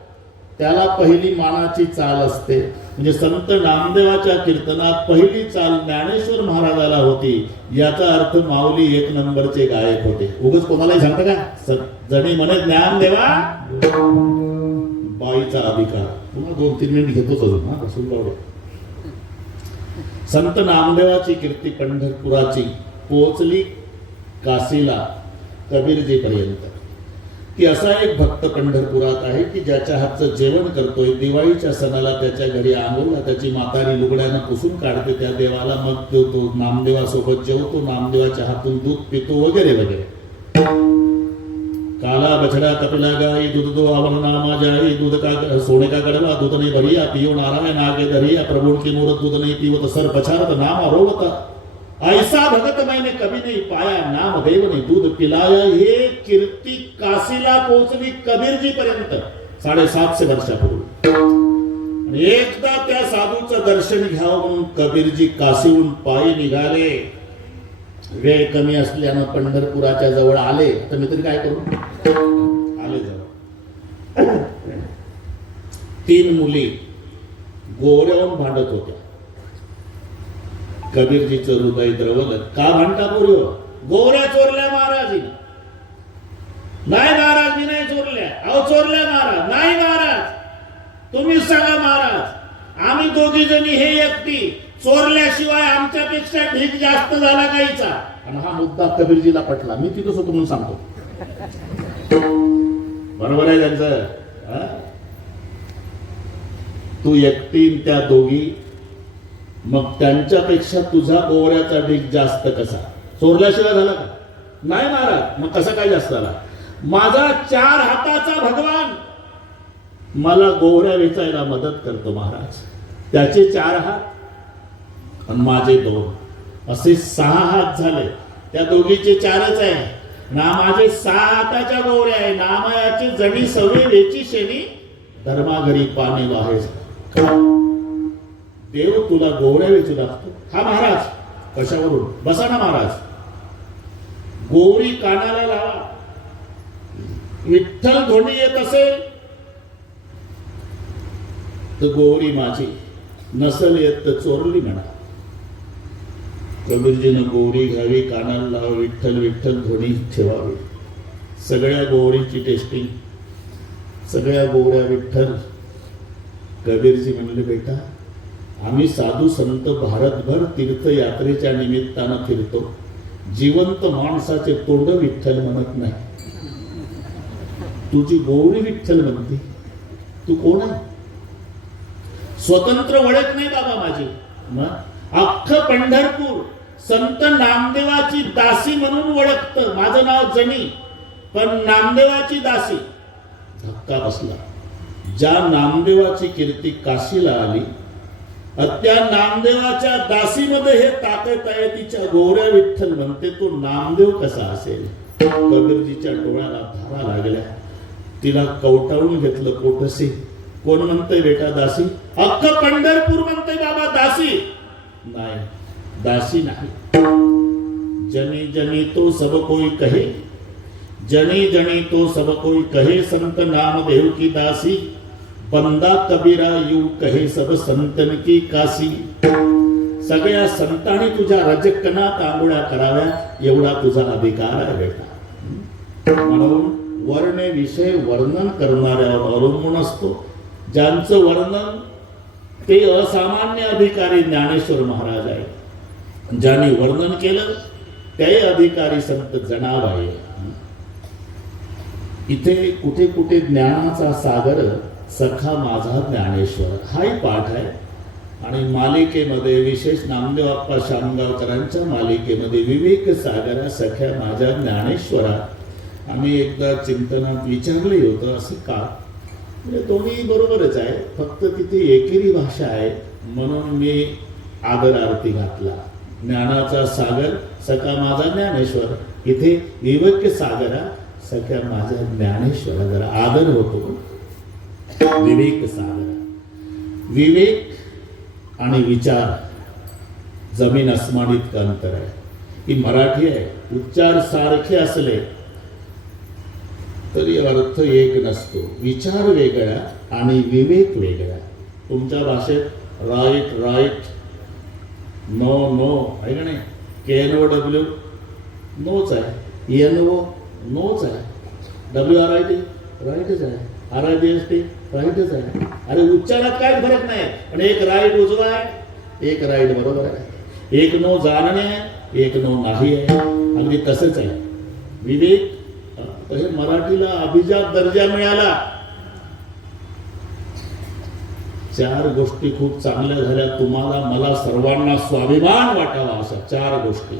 त्याला पहिली मानाची चाल असते. म्हणजे संत नामदेवाच्या कीर्तनात पहिली चाल ज्ञानेश्वर महाराजाला होती. याचा अर्थ माऊली एक नंबरचे गायक होते. उगाच कोणालाही सांगतं का? जणी म्हणे ज्ञानदेवा बाईचा अधिकार. पुन्हा 2-3 मिनिट घेतोच अजून. हा रसूल. संत नामदेवाची कीर्ती पंढरपुराची पोहोचली काशीला, कबीरजी पर्यंत. की असा एक भक्त पंढरपुरात आहे की ज्याच्या हातचं जेवण करतोय. दिवाळीच्या सणाला त्याच्या घरी आंघोळला त्याची म्हातारी लुगड्यानं पुसून काढते त्या देवाला. मग तो नामदेवासोबत जेवतो, नामदेवाच्या हातून दूध पितो वगैरे वगैरे. काला बछड़ा कपिला गाई दूध दो अवन नामा जाई. दूध का सोने का गड़वा दूध नहीं भरिया पियो नारायण आगे धरिया. प्रभु की मूरत दूध नहीं पीवत सर पछारत नाम रोवता. ऐसा भगत मैंने कभी नहीं पाया नाम देव ने दूध पिलाया. हे कीर्ती काशीला पोहोचली कबीरजी पर्यंत 750 वर्षापूर्वी. एकदा त्या साधूचं दर्शन घ्यावं म्हणून कबीरजी काशीहून पायी निघाले. वेळ कमी असल्यानं पंढरपुराच्या जवळ आले. तर मी तरी काय करू? आले जवळ. 3 मुली गोऱ्याहून भांडत होत्या. कबीरजीचं हृदय द्रवलं. का भांडता पोरी? गोऱ्या चोरल्या महाराजीने. नाही महाराज, मी नाही चोरल्या. अहो चोरल्या महाराज. नाही महाराज, तुम्हीच सांगा महाराज. आम्ही दोघी जणी हे एकटी चोरल्याशिवाय आमच्यापेक्षा ढीक जास्त झाला काहीचा. आणि हा मुद्दा कबीरजीला पटला. मी तिथंच होतो म्हणून सांगतो. बरोबर आहे त्यांचं. तू एकटी त्या दोघी, मग त्यांच्यापेक्षा तुझा गोऱ्याचा ढीक जास्त कसा? चोरल्याशिवाय झाला का? नाही महाराज. मग कसा काय जास्त झाला? माझा 4 हाताचा भगवान मला गोऱ्या वेचायला मदत करतो महाराज. त्याचे 4 हात आणि माझे 2, असे 6 हात झाले. त्या दोघीचे 4च आहे ना. माझे 6 हाताच्या गोऱ्या आहे. नामयाचे जणी सवे वेची शेणी धर्माघरी पाणी वाहे. देव तुला गोऱ्या वेचू लागतो. हा महाराज कशावरून? बसा ना महाराज. गोरी कानाला लावा. विठ्ठल ध्वनी येत असेल तर गोरी माझी, नसल येत तर चोरली म्हणा. कबीरजीनं गोरी घ्यावी, कानाला लावा, विठ्ठल विठ्ठल ध्वनी ठेवावी. सगळ्या गोवरीची टेस्टिंग, सगळ्या गोवऱ्या विठ्ठल. कबीरजी म्हणले, बेटा आम्ही साधू संत भारतभर तीर्थयात्रेच्या निमित्तानं फिरतो, जिवंत माणसाचे तोंड विठ्ठल म्हणत नाही. तुझी गोवरी विठ्ठल म्हणते, तू कोण आहे? स्वतंत्र ओळख नाही बाबा माझी. मग अख्खं पंढरपूर संत नामदेवाची दासी म्हणून ओळखतं. माझं नाव जनी, पण नामदेवाची दासी. धक्का बसला. ज्या नामदेवाची कीर्ती काशीला आली, त्या नामदेवाच्या दासीमध्ये हे ताकद आहे. तिच्या गोवऱ्या विठ्ठल म्हणते, तो नामदेव कसा असेल? कबीरजीच्या डोळ्याला धारा लागल्या. तिला कवटाळून घेतलं. पोटसे कोण म्हणतंय बेटा दासी? अख्खं पंढरपूर म्हणतंय बाबा दासी. नाही, दासी नाही. जनी जनी तो सब कोई कहे, जनी जनी तो सब कोई कहे, संत नामदेव की दासी. बंदा कबीरा यू कहे सब संतन की काशी. सगळ्या संतांनी तुझ्या रजकणात आंघोळ्या कराव्या एवढा तुझा अधिकार आहे बेटा. म्हणून वर्ण विषय वर्णन करणाऱ्यावर अवलंबून असतो. ज्यांचं वर्णन ते असामान्य अधिकारी ज्ञानेश्वर महाराज आहे. ज्यांनी वर्णन केलं ते अधिकारी संत जनाबाई. इथे कुठे कुठे ज्ञानाचा सागर सखा माझा ज्ञानेश्वर हाही पाठ आहे. आणि मालिकेमध्ये विशेष नामदेव अप्पा शामगावकरांच्या मालिकेमध्ये विवेक सागरा सख्या माझ्या ज्ञानेश्वरा. आम्ही एकदा चिंतनात विचारले होतं असं का, म्हणजे दोन्ही बरोबरच आहे, फक्त तिथे एकेरी भाषा आहे म्हणून मी आदरार्थी घातला. ज्ञानाचा सागर सखा माझा ज्ञानेश्वर, इथे विवेक सागरा सख्या माझ्या ज्ञानेश्वरा. जरा आदर होतो. विवेक सागरा. विवेक आणि विचार जमीन अस्मान इतकं अंतर आहे. ही मराठी आहे. उच्चार सारखे असले तरी अर्थ एक नसतो. विचार वेगळा आणि विवेक वेगळा. तुमच्या भाषेत राईट राईट, नो नो आहे का नाही? KNOW नोच आहे, ENO नोच आहे, WRIT राईटच आहे, RIBST राईटच आहे. अरे उच्चारात काय फरक नाही, पण एक राईट उजवा आहे, एक राईट बरोबर आहे. एक नो जाणणे आहे, एक नो नाही आहे. अगदी तसंच आहे विवेक. हे मराठीला अभिजात दर्जा मिळाला. 4 गोष्टी खूप चांगल्या झाल्या. तुम्हाला मला सर्वांना स्वाभिमान वाटावा अशा 4 गोष्टी.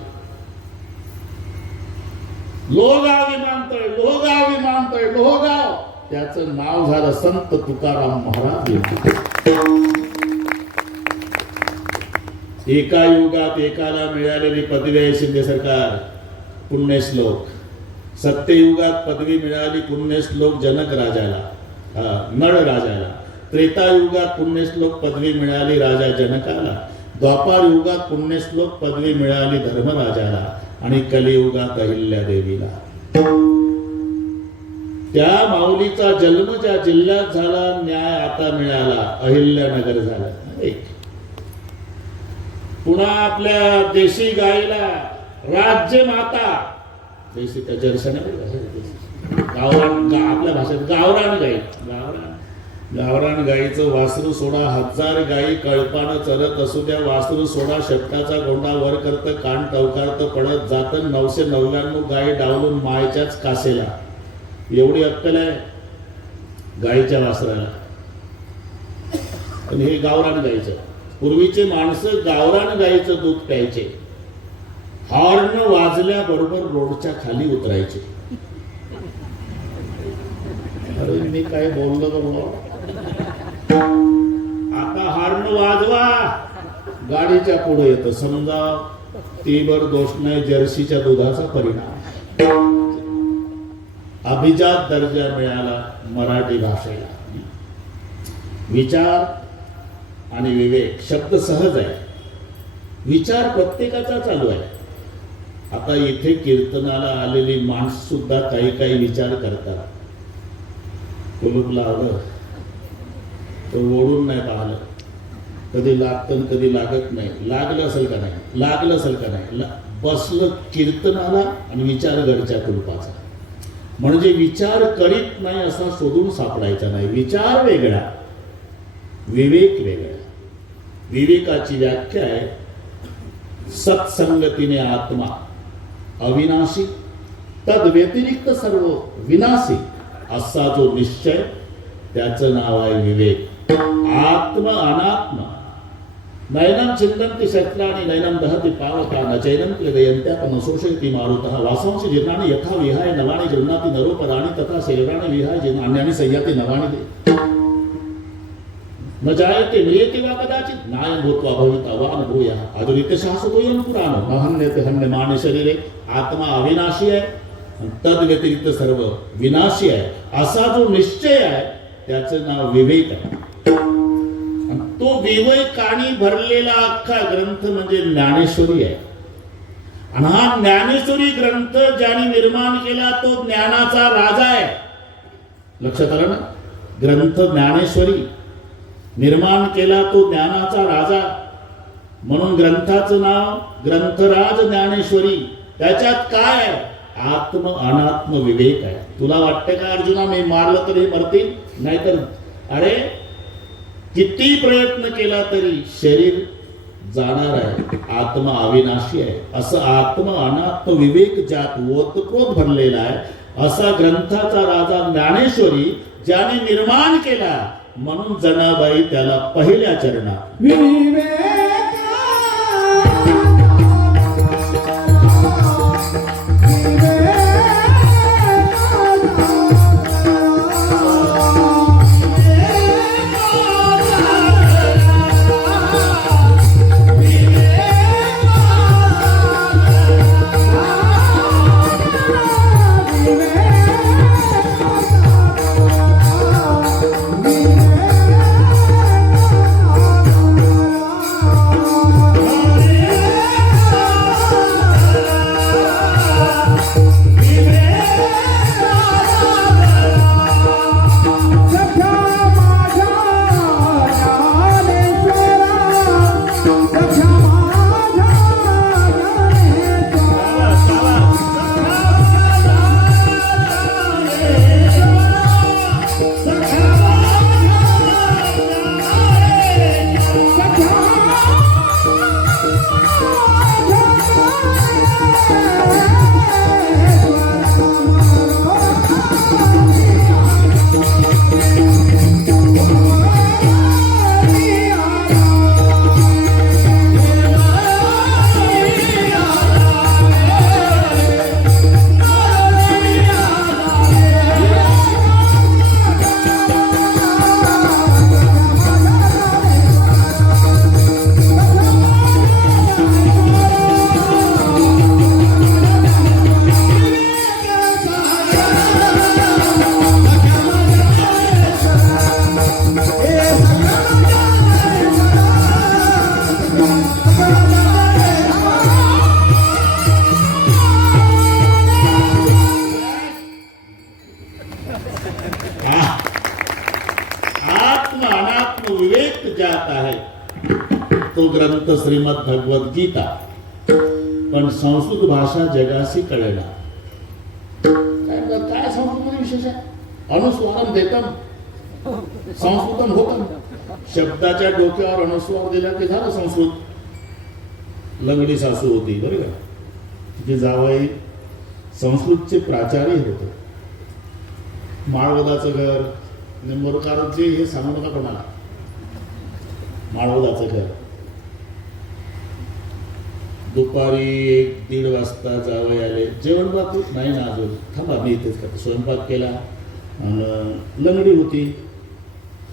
लोहगाव विमानतळ, लोहगाव विमानतळ, लोहगाव. त्याचं नाव झालं संत तुकाराम महाराज. एका युगात एकाला मिळालेली पदवी आहे शिंदे सरकार, पुण्यश्लोक. सत्ययुगात पदवी मिळाली पुण्यश्लोक जनक राजाला, नळ राजाला. त्रेतायुगात पुण्यश्लोक पदवी मिळाली राजा जनकाला. द्वापार युगात पुण्यश्लोक पदवी मिळाली धर्मराजाला. आणि कलियुगात अहिल्यादेवीला. त्या माऊलीचा जन्म ज्या जिल्ह्यात झाला, न्याय आता मिळाला, अहिल्यानगर झालं. पुन्हा आपल्या देशी गायला राज्य माता, देशी त्या जर्शन गावरान, आपल्या भाषेत गावरान गाई. गावरान गाईचं वासरू सोडा, 1000 गाई कळपानं चरत असू द्या, वासरू सोडा शेपटाचा गोंडा वर करतं, कान टवकारतं पडत जातं. 999 गाई डावलून मायच्याच कासेला. एवढी अक्कल आहे गाईच्या वासराला. पण हे गावरान गाईचं. पूर्वीचे माणसं गावरान गाईचं दूध प्यायचे. हॉर्न वाजल्याबरोबर रोडच्या खाली उतरायचे. अरे मी काय बोललो बाबा. आता हॉर्न वाजवा, गाडीच्या पुढे येतं. समजा तीबर दोष नाही, जर्सीच्या दुधाचा परिणाम. अभिजात दर्जा मिळाला मराठी भाषेला. विचार आणि विवेक शब्द सहज आहे. विचार प्रत्येकाचा चालू आहे. आता इथे कीर्तनाला आलेली माणसं सुद्धा काही काही विचार करतात. कुलूप लावलं तर ओढून नाही पाहिलं, कधी लागतं कधी लागत नाही. लागलं असेल का नाही, लागलं असेल का नाही. बसलं कीर्तनाला आणि विचार घरच्या कुलपाचा. म्हणजे विचार करीत नाही असा शोधून सापडायचा नाही. विचार वेगळा, विवेक वेगळा. विवेकाची व्याख्या आहे सत्संगतीने आत्मा अविनाशी, तद व्यतिरिक्त सर्व विनाशी असा जो निश्चय, त्याचं नाव आहे विवेक. आत्म अनात्म नयनं चिंतन्ति शस्त्राणि नयनं दहति पावका न चैनं क्लेदयन्त्याप न शोषयति मारुतः वासांसि जीर्णानि यथा विहाय नवानि गृह्णाति नरोपराणि तथा शरीराणि विहाय जीर्णान्यानि संयाति नवानि दे न जायते म्रियते वा कदाचित् नायं भूत्वा भविता वा न भूयः आदुरित्यशाश्वतोऽयं पुराणो न हन्यते हन्यमाने शरीरे. आत्मा अविनाशी आहे, तद व्यतिरिक्त सर्व विनाशी आहे असा जो निश्चय आहे त्याचं नाव विवेक आहे. तो विवेकाने भरलेला अख्खा ग्रंथ म्हणजे ज्ञानेश्वरी आहे. आणि हा ज्ञानेश्वरी ग्रंथ ज्याने निर्माण केला तो ज्ञानाचा राजा आहे. लक्षात आलं ना? ग्रंथ ज्ञानेश्वरी निर्माण केला तो ज्ञानाचा राजा, म्हणून ग्रंथाचं नाव ग्रंथराज ज्ञानेश्वरी. त्याच्यात काय आहे? आत्म अनात्म विवेक आहे. तुला वाटते का अर्जुना मी मारलं तरी मरतील? नाहीतर अरे किती प्रयत्न केला तरी शरीर जाणार आहे, आत्मा अविनाशी आहे. असं आत्म अनात्म विवेक ज्यात ओतप्रोत भरलेला आहे असा ग्रंथाचा राजा ज्ञानेश्वरी ज्याने निर्माण केला, म्हणून जनाबाई त्याला पहिल्या चरणात तो ग्रंथ श्रीमद भगवत गीता. पण संस्कृत भाषा जगाशी कळेना. काय संस्कृत मध्ये विशेष आहे? अनुस्वारम देतम संस्कृतम होतम. शब्दाच्या डोक्यावर अनुस्वार दिला की झालं संस्कृत. लंगडी सासू होती बरं का, तिचे जावई संस्कृतचे प्राचार्य होते. माळवदाचं घर निंबोरकरांचे हे सांगू नका कोणाला. माळवदाचं घर दुपारी 1-1:30 वाजता जावई आले. जेवण बाकी नाही ना अजून, थांबा मी इथेच करतो. स्वयंपाक केला आणि लंगडी होती,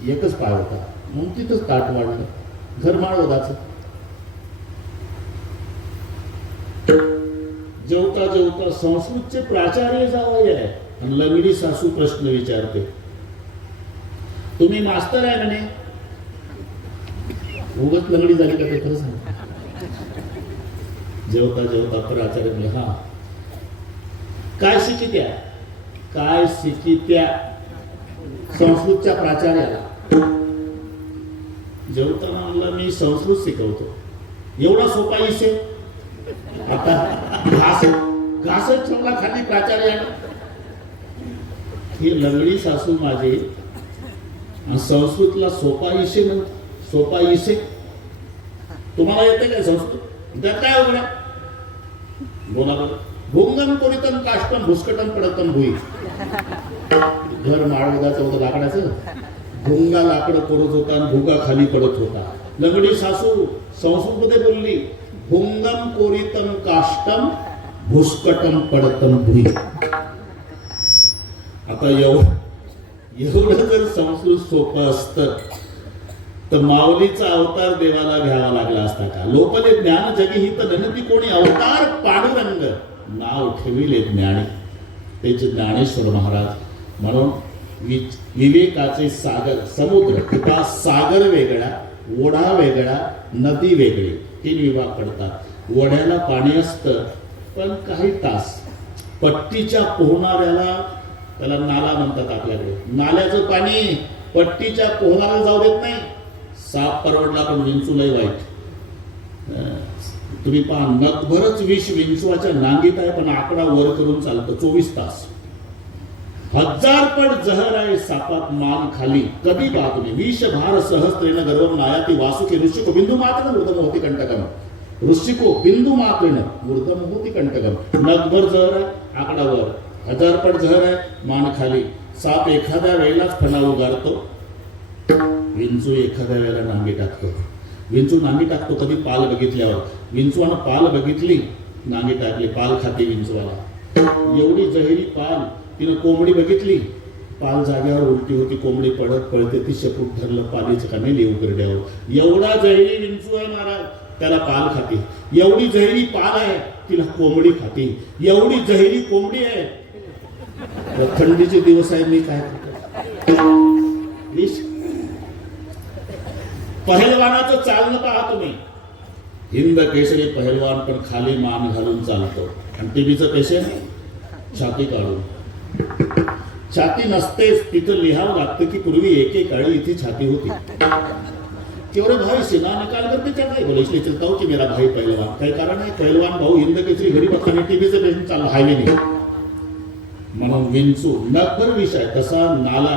एकच पाय होता, मग तिथंच ताट वाढलं. घर माळवदाचं. जेवता जेवता संस्कृतचे प्राचार्य जावई आहे आणि लंगडी सासू प्रश्न विचारते, तुम्ही मास्तर आहे म्हणे. उगत लंगडी झाली का ते खरं सांग. जेवता जेवता प्राचार्य म्हणले, हा काय शिकित्या? काय शिकित्या? संस्कृतच्या प्राचार्याला. जेवताना म्हणला मी संस्कृत शिकवतो. एवढा सोपा विषय. आता घासच ठेवला खाली प्राचार्याला. ही लंगडी सासू माझी संस्कृतला सोपाईशे ना सोपाईशे तुम्हाला येते काय संस्कृत त्यात काय अवघड आहे? बोला बरं. भुंगम कोणीतन काष्टम भुसकटम पडतम भुई घर माळवदाचं होतं लाकडाचं भुंगा लाकडं पडत होता आणि भुगा खाली पडत होता. लंगडी सासू संस्कृतमध्ये बोलली भुंगम कोरितम काष्टम भुसकटम पडतम भुई. आता एवढं जर संस्कृत सोपं असतं तर माऊलीचा अवतार देवाला घ्यावा लागला असता का? लोपले ज्ञान जगी ही तर ननती कोणी अवतार पांडुरंग नाव ठेविले ज्ञानी त्याचे ज्ञानेश्वर महाराज. म्हणून विवेकाचे सागर समुद्र किंवा सागर वेगळा ओढा वेगळा नदी वेगळी तीन विभाग पडतात. ओढ्याला पाणी असतं पण काही तास पट्टीच्या पोहणाऱ्याला त्याला नाला म्हणतात आपल्याकडे. नाल्याचं पाणी पट्टीच्या पोहणाऱ्याला जाऊ देत नाही. साप परवडला पण विंचूलाही वाईट. तुम्ही पहा नकभरच विष विंचवाच्या नांगीत आहे पण आकडा वर करून चालतं 24 तास. 1000 पट जहर आहे सापात मान खाली कधी पाहा तुम्ही. विष भार सहस्त्रेन गर्भ नायाती वासुके ऋषिको बिंदू मात्र मृदम होती कंटकम ऋषिको बिंदू मात्रेन मृदम होती कंटकम. नकभर जहर आहे आकडा वर 1000 पट जहर आहे मान खाली. साप एखाद्या वेळेलाच फणा उगारतो. विंचू एखाद्या वेळेला नांगी टाकतो. विंचू नांगी टाकतो कधी पाल बघितल्यावर. विंचूनं पाल बघितली नांगी टाकली पाल खाते विंचवाला. एवढी जहिरी पाल तिनं कोंबडी बघितली पाल जाग्यावर उलटी होती कोंबडी पडत पळते ती शेपूट धरलं पालीचं का नाही लिहू करड्यावर. एवढा जहिरी विंचू आहे महाराज त्याला पाल खाते. एवढी जहिरी पाल आहे तिला कोंबडी खाते. एवढी जहिरी कोंबडी आहे. थंडीचे दिवस आहे मी काय पहलवानाचं चालणं पहा तुम्ही. हिंद केसरी पहलवान पण खाली मान घालून चालतो आणि टीव्हीचं पेशंट छाती काढून. छाती नसतेच तिथं लिहावं लागतं की पूर्वी एकेकाळी इथे छाती होती. केवढे भाई सेना निकाल करते क्या काय बोले इसलिए चलता हूं कि मेरा भाई पहलवान. काही कारण आहे पहलवान भाऊ हिंद केसरी घरी बसताना टीव्हीचं पेशंट चाललं हायवे नाही. म्हणून विंचू नकभर विष आहे तसा नाला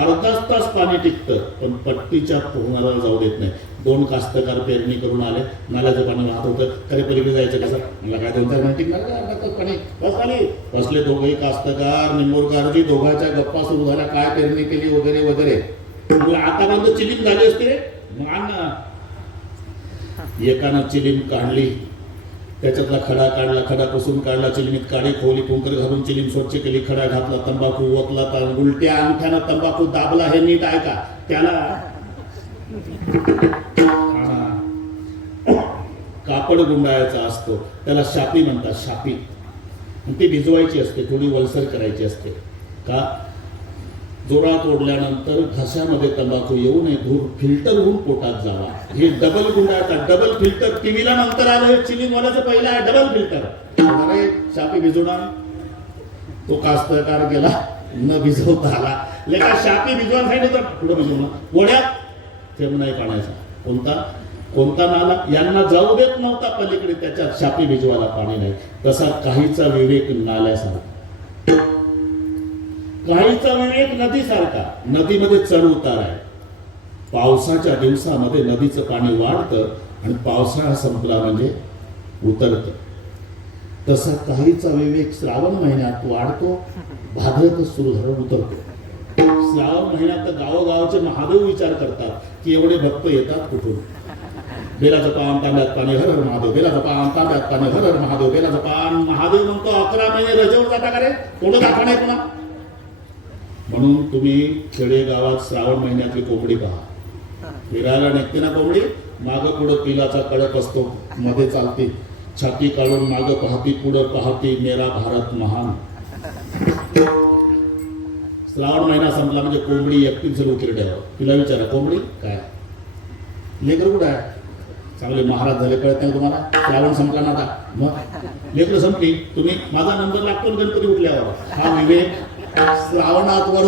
अर्धाच तास पाणी टिकतं पण पट्टीच्या पोहणाऱ्याला जाऊ देत नाही. 2 कास्तकार पेरणी करून आले नाल्याचं पाणी वाहत होतं खरे पलीकडे जायचं कसं मला काय 2-4 मिनिट टिकणार का अर्धा तास पाणी बस आले. बसले दोघंही कास्तकार निंबोरकरजी दोघांच्या गप्पा सुरू झाल्या काय पेरणी केली वगैरे वगैरे. आतापर्यंत चिलीम झाली असते ना. एकानं चिलीम काढली त्याच्यातला खडा काढला खडा पुसून काढला चिलिमीत काढी खोली कुंकर घालून चिलीम स्वच्छ केली खडा घातला तंबाखू ओतला उलट्या अंगठ्यानं तंबाखू दाबला हे नीट आहे का त्याला कापड गुंडाळायचा असतो त्याला शापी म्हणतात. शापी ती भिजवायची असते थोडी वलसर करायची असते का जोरात ओढल्यानंतर घशामध्ये तंबाखू येऊ नये धूर फिल्टर होऊन पोटात जावा. हे डबल गुंडाळतात डबल फिल्टर. टीव्हीला नंतर आलं हे चिलिंगवाल्याचं पहिलं आहे डबल फिल्टर. अरे शापी भिजवणार तो कास्तकार गेला न भिजवता आला. लेका शापी भिजवायला सांगितलं तर पुढे भिजवणार ओढ्यात थेंब नाही काढायचा. कोणता नाला यांना जाऊ देत नव्हता पलीकडे त्याच्यात शापी भिजवायला पाणी नाही. तसा काहीचा विवेक नाल्यासारखा काहीचा विवेक नदीसारखा. नदीमध्ये चढ उतार आहे. पावसाच्या दिवसामध्ये नदीचं पाणी वाढतं आणि पावसाळा संपला म्हणजे उतरतं. तसा काहीचा विवेक श्रावण महिन्यात वाढतो भाद्रपद सुरू झालं उतरतो. श्रावण महिन्यात तर गावोगावचे महादेव विचार करतात की एवढे भक्त येतात कुठून. बेलाचं पान तांब्यात पाणी हर हर महादेव बेलाचं पान तांब्यात पाणी हर हर महादेव बेलाचं पान महादेव म्हणतो. 11 महिने रजेवर जाता का रे थोडं दाखवणे पुन्हा. म्हणून तुम्ही खेडेगावात श्रावण महिन्यातली कोंबडी पहा. फिरायला निघते ना कोंबडी मागं पुढं पिलाचा कडक असतो मध्ये चालते छाती काढून मागं पाहती पुढं पाहती मेरा भारत महान. श्रावण महिना संपला म्हणजे कोंबडी एकटीच जर उकिरड्यावर. तिला विचारा कोंबडी काय लेकर कुठं आहे. चांगले महाराज झाले कळत नाही तुम्हाला. श्रावण संपला ना आता मग लेकर संपली तुम्ही माझा नंबर लागतो गणपती उठल्यावर. हा विवेक श्रावणात वर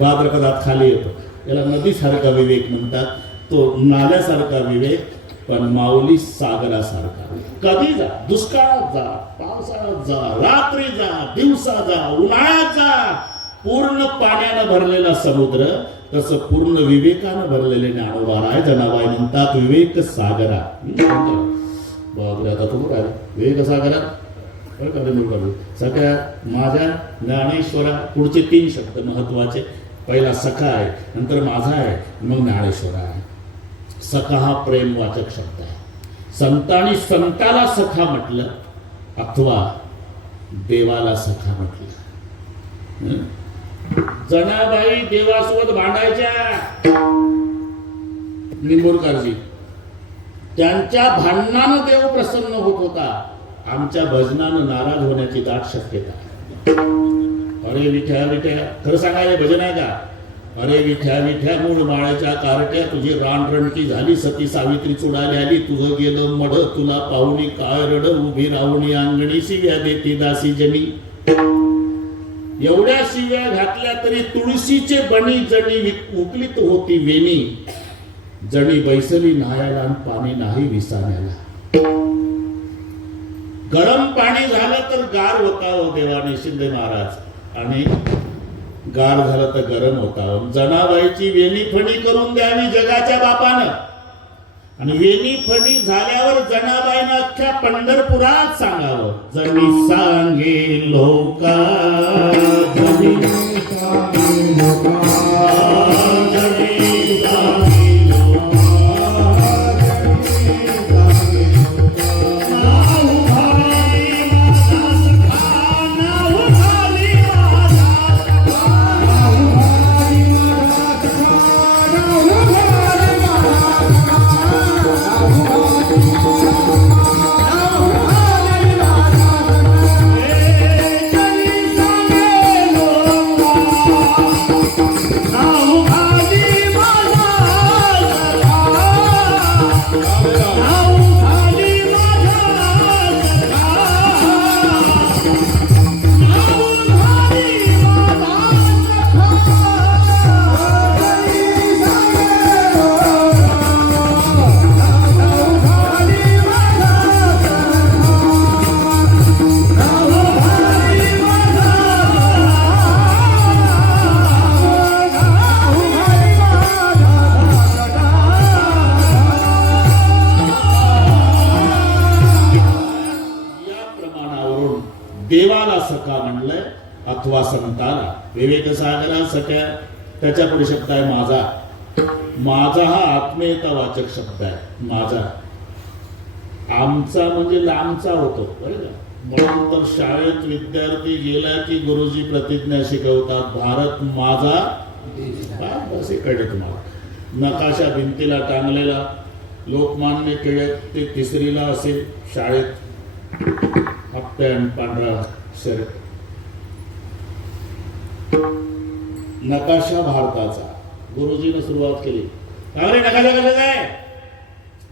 भाद्रपदात खाली येतो. याला नदीसारखा विवेक म्हणतात. तो नाल्यासारखा विवेक पण माऊली सागरासारखा. कधी जा, दुष्काळात जा, पावसाळ्यात जा, रात्री जा, दिवसा जा, उन्हाळ्यात जा, पूर्ण पाण्यानं भरलेला समुद्र तसं पूर्ण विवेकानं भरलेले ज्ञानोबा राय जनाबाई म्हणतात विवेक सागरा. बापरे, आता तुम्ही काय विवेक सागरा सगळ्या माझ्या ज्ञानेश्वरा. पुढचे 3 शब्द महत्वाचे. पहिला सखा आहे, नंतर माझा आहे, मग ज्ञानेश्वरा आहे. सखा हा प्रेमवाचक शब्द आहे. संतांनी संताला सखा म्हटलं अथवा देवाला सखा म्हटलं. जनाबाई देवासोबत भांडायच्या. निंबोरकरजी त्यांच्या भांडणानं देव प्रसन्न होत होता. आमच्या भजनानं नाराज होण्याची दाट शक्यता. अरे विठ्या विठ्या, खरं सांगायचं भजन आहे का? अरे विठ्या विठ्या मूळ माळ्याच्या कारट्या, तुझी रानरणकी झाली, सती सावित्री चुडाली आली, तुझं गेलं मढ, तुला पाहुणी काय रड, उभी राहुणी अंगणी, शिव्या देती दासी जनी. एवढ्या शिव्या घातल्या तरी तुळशीचे बणी जणी उकलीत होती वेणी, जणी बैसली न्हायाला आणि पाणी नाही विसाण्याला. गरम पाणी झालं तर गार होता हो देवाने शिंदे महाराज, आणि गार झालं तर गरम होता. जनाबाईची वेणी फणी करून द्यावी जगाच्या बापानं, आणि वेणी फणी झाल्यावर जनाबाईनं अख्ख्या पंढरपुरात सांगावं, जणी सांगे लोका, जणी सांगे लोका, जणी सांगे देवाला सखा म्हणलंय अथवा संताला. विवेक सागरा सख्या, त्याच्या पुढे शब्द आहे माझा. माझा हा आत्मीयता वाचक शब्द आहे. माझा, आमचा म्हणजे लांबचा होतो बरं का. म्हणून तर शाळेत विद्यार्थी गेला की गुरुजी प्रतिज्ञा शिकवतात, भारत माझा देश. कळले तुम्हाला? नकाशा भिंतीला टांगलेला, लोकमान्य टिळक ते 3रीला असेल शाळेत, पांढरा शर्ट. नकाशा भारताचा गुरुजीने सुरुवात केली. अरे नकाशा कशाचा आहे?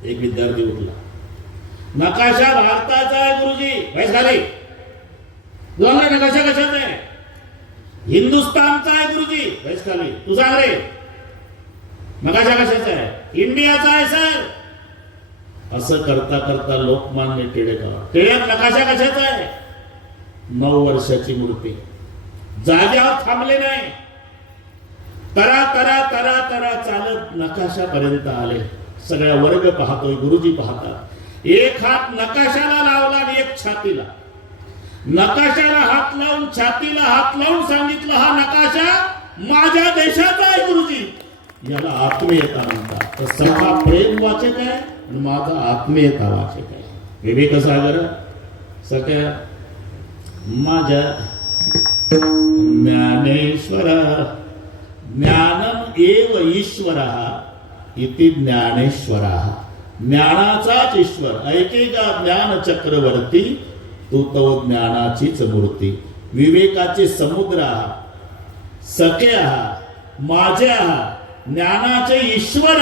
एक विद्यार्थी उठला, नकाशा भारताचा आहे गुरुजी. वैस खाली. नकाशा कशाचा आहे? हिंदुस्थानचा आहे गुरुजी. वैस खाली. तू सांग रे, नकाशा कशाचा आहे? इंडियाचा आहे सर. असं करता करता लोकमान्य टिळक नकाशा कशाचा आहे? 9 वर्षाची मूर्ती. जाग्यावर थांबले नाही, तरा तरा तरा तरा चालत नकाशापर्यंत आले. सगळ्या वर्ग पाहतोय, गुरुजी पाहतात. एक हात नकाशाला लावला आणि एक छातीला. नकाशाला हात लावून छातीला हात लावून सांगितलं, हा नकाशा माझ्या देशाचा आहे गुरुजी. याला आत्मीयता म्हणतात. तर सखा प्रेम वाचक आहे आणि माझा आत्मीयता वाचक आहे. विवेक सागर सख्या, माझ्या ज्ञानेश्वर, ज्ञानम एव ईश्वर इति ज्ञानेश्वर. ज्ञानाचाच ईश्वर, ऐकेगा ज्ञान चक्रवर्ती, तू तो ज्ञानाचीच मूर्ती. विवेकाचे समुद्र सखे, माझे ज्ञानाचे ईश्वर.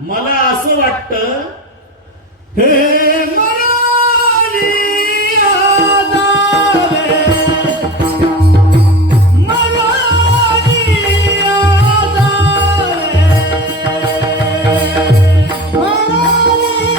मला असं वाटतं, हे मनाली आधारे, मनाली आधारे, मनाली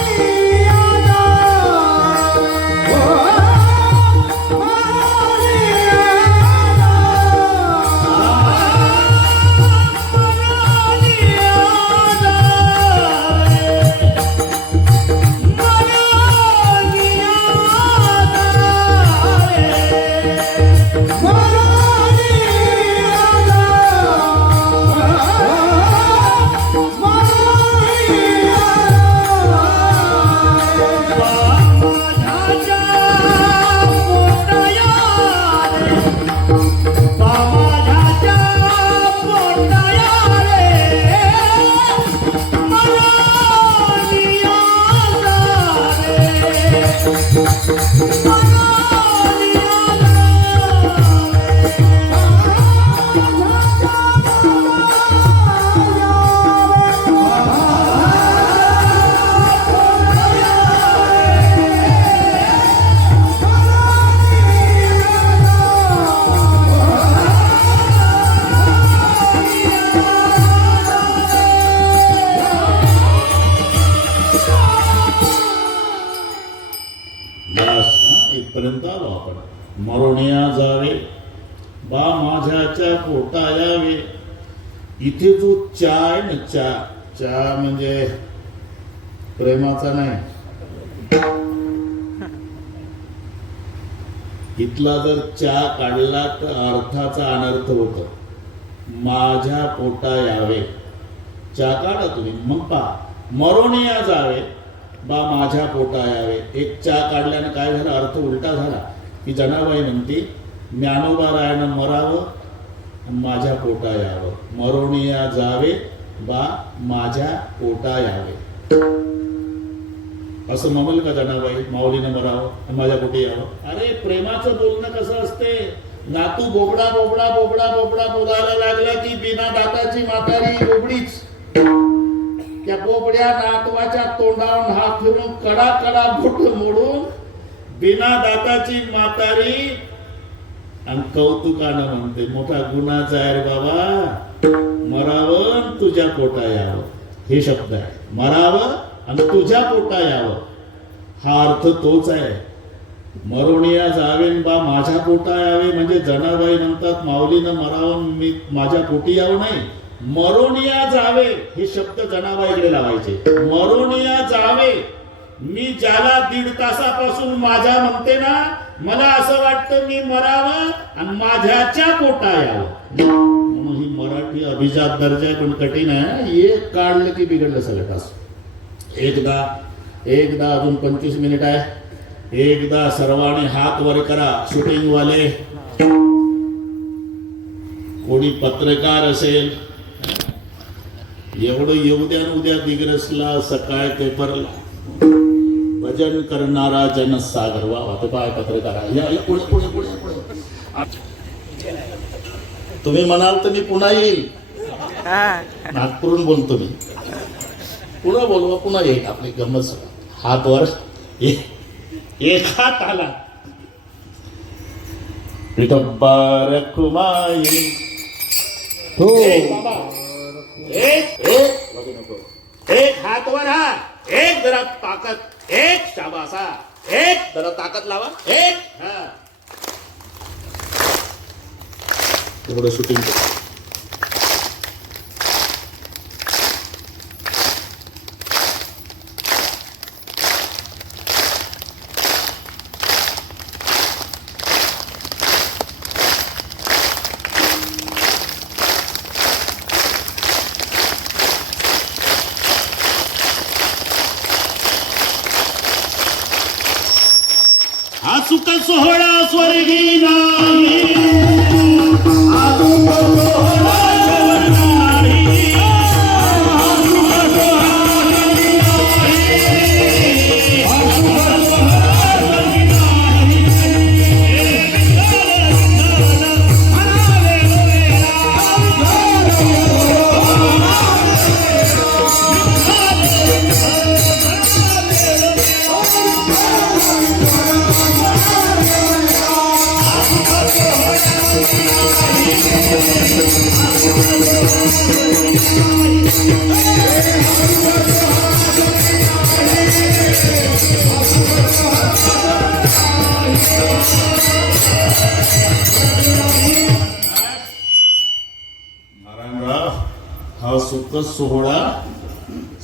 पोटा यावे. इथे जो चा आहे ना, चा चा म्हणजे प्रेमाचा नाही, इथला जर चा काढला तर अर्थाचा अनर्थ होतो. माझ्या पोटा यावे, चा काढा तुम्ही, मग पहा मरोनिया जावे बा माझ्या पोटा यावे. एक चा काढल्याने काय झालं, अर्थ उलटा झाला. की जनाबाई म्हणते ज्ञानोबा रायानं मरावं आणि माझ्या पोटा यावं. मरोनिया जावे बा माझ्या पोटा यावे, असं म्हणेल का जनाबाई? माऊलीनं मरावं आणि माझ्या पोटी यावं. अरे प्रेमाचं बोलणं कसं असते, नातू बोबडा बोबडा बोबडा बोबडा बोलायला लागला की बिना दाताची म्हातारी बोबडीच. त्या बोबड्या नातवाच्या तोंडावर हात फिरून कडा कडा बोट मोडून बिना दाताची म्हातारी आणि कौतुकानं म्हणते मोठा गुन्हाचा आहे रे बाबा, मरावं तुझ्या पोटा यावं. हे शब्द आहे, मरावं आणि तुझ्या पोटा यावं. हा अर्थ तोच आहे. मरोनिया जावेन बा माझ्या पोटा यावे म्हणजे जनाबाई म्हणतात माऊलीनं मरावं मी माझ्या पोटी यावं नाही, मरोनिया जावे हे शब्द जनाबाईकडे लावायचे. मरोनिया जावे, मी ज्याला 1.5 तासापासून माझ्या म्हणते ना, मला असं वाटतं मी मरावं आणि माझ्याच्या पोटा यावं. म्हणून ही मराठी अभिजात दर्जा आहे, पण कठीण आहे. एक काढलं की बिघडलं सगळं तास. एकदा अजून 25 मिनिट आहे. एकदा सर्वांनी हात वर करा. शूटिंग वाले, कोणी पत्रकार असेल, एवढं येऊ द्या. उद्या दिग्रसला सकाळ पेपरला भजन करणारा जनसागर. वा आता काय पत्रकार आहे. या पुढे पुढे पुढे पुढे. तुम्ही म्हणाल तर मी पुन्हा येईल. नागपूरून बोलतो मी, पुन्हा बोलवा, पुन्हा येईल. आपली गंमत सगळं. हात वर, एक हात आला विठोबा रखुमाई. हो बाबा, एक हात वर, हा एक जरा ताकद, एक शाबासा, एक जरा ताकद लावा, एक. हा एवढं शूटिंग. हा सुख सोहळा स्वर्गी नाही, हा सुख सोहळा स्वर्गी नाही, हा सुख सोहळा स्वर्गी नारायणराव, हा सुख सोहळा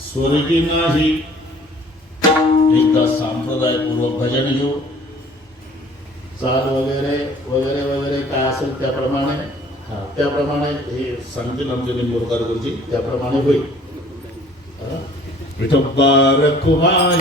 स्वर्गी नाही. एकदा संप्रदायपूर्वक भजन घेऊ. चाल वगैरे वगैरे वगैरे काय असेल त्याप्रमाणे, हा त्याप्रमाणे हे सांगतील आमचे निंबूरकर गुरुजी, त्याप्रमाणे होईल. विठोबा रखुमाई.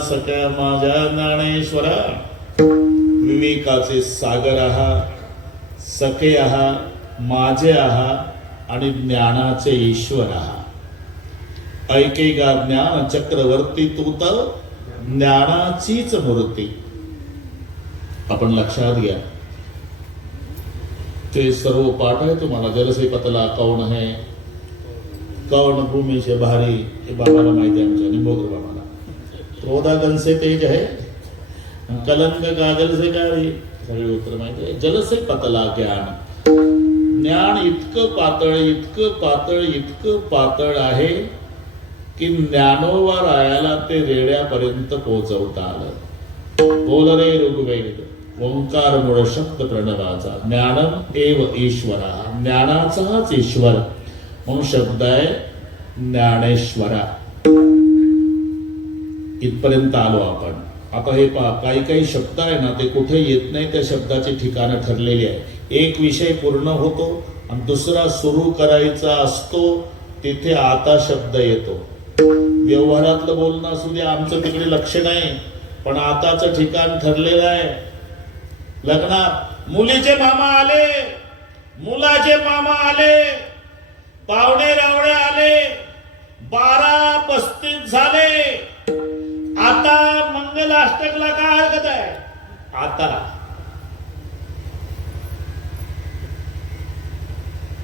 सख्या माझ्या ज्ञानेश्वरा, विवेकाचे सागर आहात, सखे आहात, माझे आहात आणि ज्ञानाचे ईश्वर आहात. ऐकेगा ज्ञान चक्रवर्ती तू तर ज्ञानाचीच मूर्ती. आपण लक्षात घ्या, ते सर्व पाठ आहे तुम्हाला. जलसे पतला कौन है, कौन भूमि से भारी, हे बाबाला माहिती आहे, आमच्या निंबोदर बाबाला. क्रोधागन से तेज है, कलंक काजल से कारी, सगळे उत्तर माहिती आहे. जलसे पतला ज्ञान, ज्ञान इतकं पातळ, इतकं पातळ, इतकं पातळ आहे की ज्ञानोबरायाला ते रेड्यापर्यंत पोहोचवता आलं. बोल रे ऋग्वेद, ओंकार मूळ शब्द प्रणवाचा, ज्ञानम एव ईश्वरा, ज्ञानाचाच ईश्वर म्हणून शब्द आहे ज्ञानेश्वरा. इथपर्यंत आलो आपण. आता हे पहा, काही काही शब्द आहे ना, ते कुठे येत नाही, त्या शब्दाची ठिकाणं ठरलेली आहे. एक विषय पूर्ण होतो, आणि दुसरा सुरू करायचा असतो तिथे आता शब्द येतो. व्यवहारातलं बोलणं असू दे, आमचं तिकडे लक्ष नाही, पण आताचं ठिकाण ठरलेलं आहे. लग्नात मुलीचे मामा आले, मुलाचे मामा आले, पाहुणे रावळे आले, 12:35 झाले. आता मंगलाष्टकला काय हरकत आहे? आता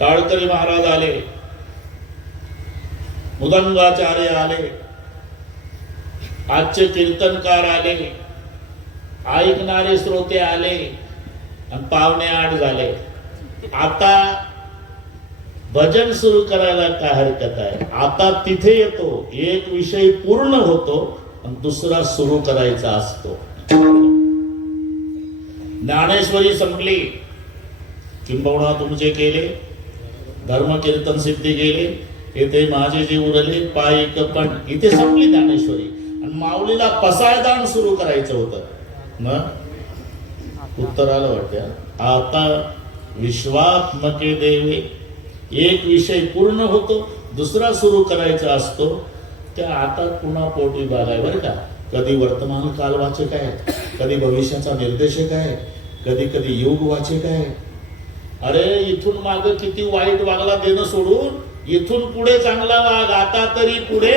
टाळकरी महाराज आले, मुदंगाचार्य आले, आजचे कीर्तनकार आले, ऐकणारे श्रोते आले आणि पावणे 8 झाले. आता भजन सुरू करायला काय हरकत आहे? आता तिथे येतो, एक विषय पूर्ण होतो आणि दुसरा सुरू करायचा असतो. ज्ञानेश्वरी संपली, किंबहुना तुमचे केले, धर्म कीर्तन सिद्धी गेले, येथे माझे जे उरले पायिक पण, इथे संपली ज्ञानेश्वरी. आणि माऊलीला पसायदान सुरू करायचं होतं. मग उत्तर आलं वाटतं. आता विश्वात्मके देवे, एक विषय पूर्ण होतो, दुसरा सुरू करायचा असतो. त्या आता पुन्हा पोट विभाग आहे बरं का. कधी वर्तमान काल वाचक आहे, कधी भविष्याचा निर्देशक आहे, कधी कधी योग वाचक आहे. अरे इथून माग किती वाईट वागला देणं सोडून इथून पुढे चांगला वाग. आता तरी पुढे,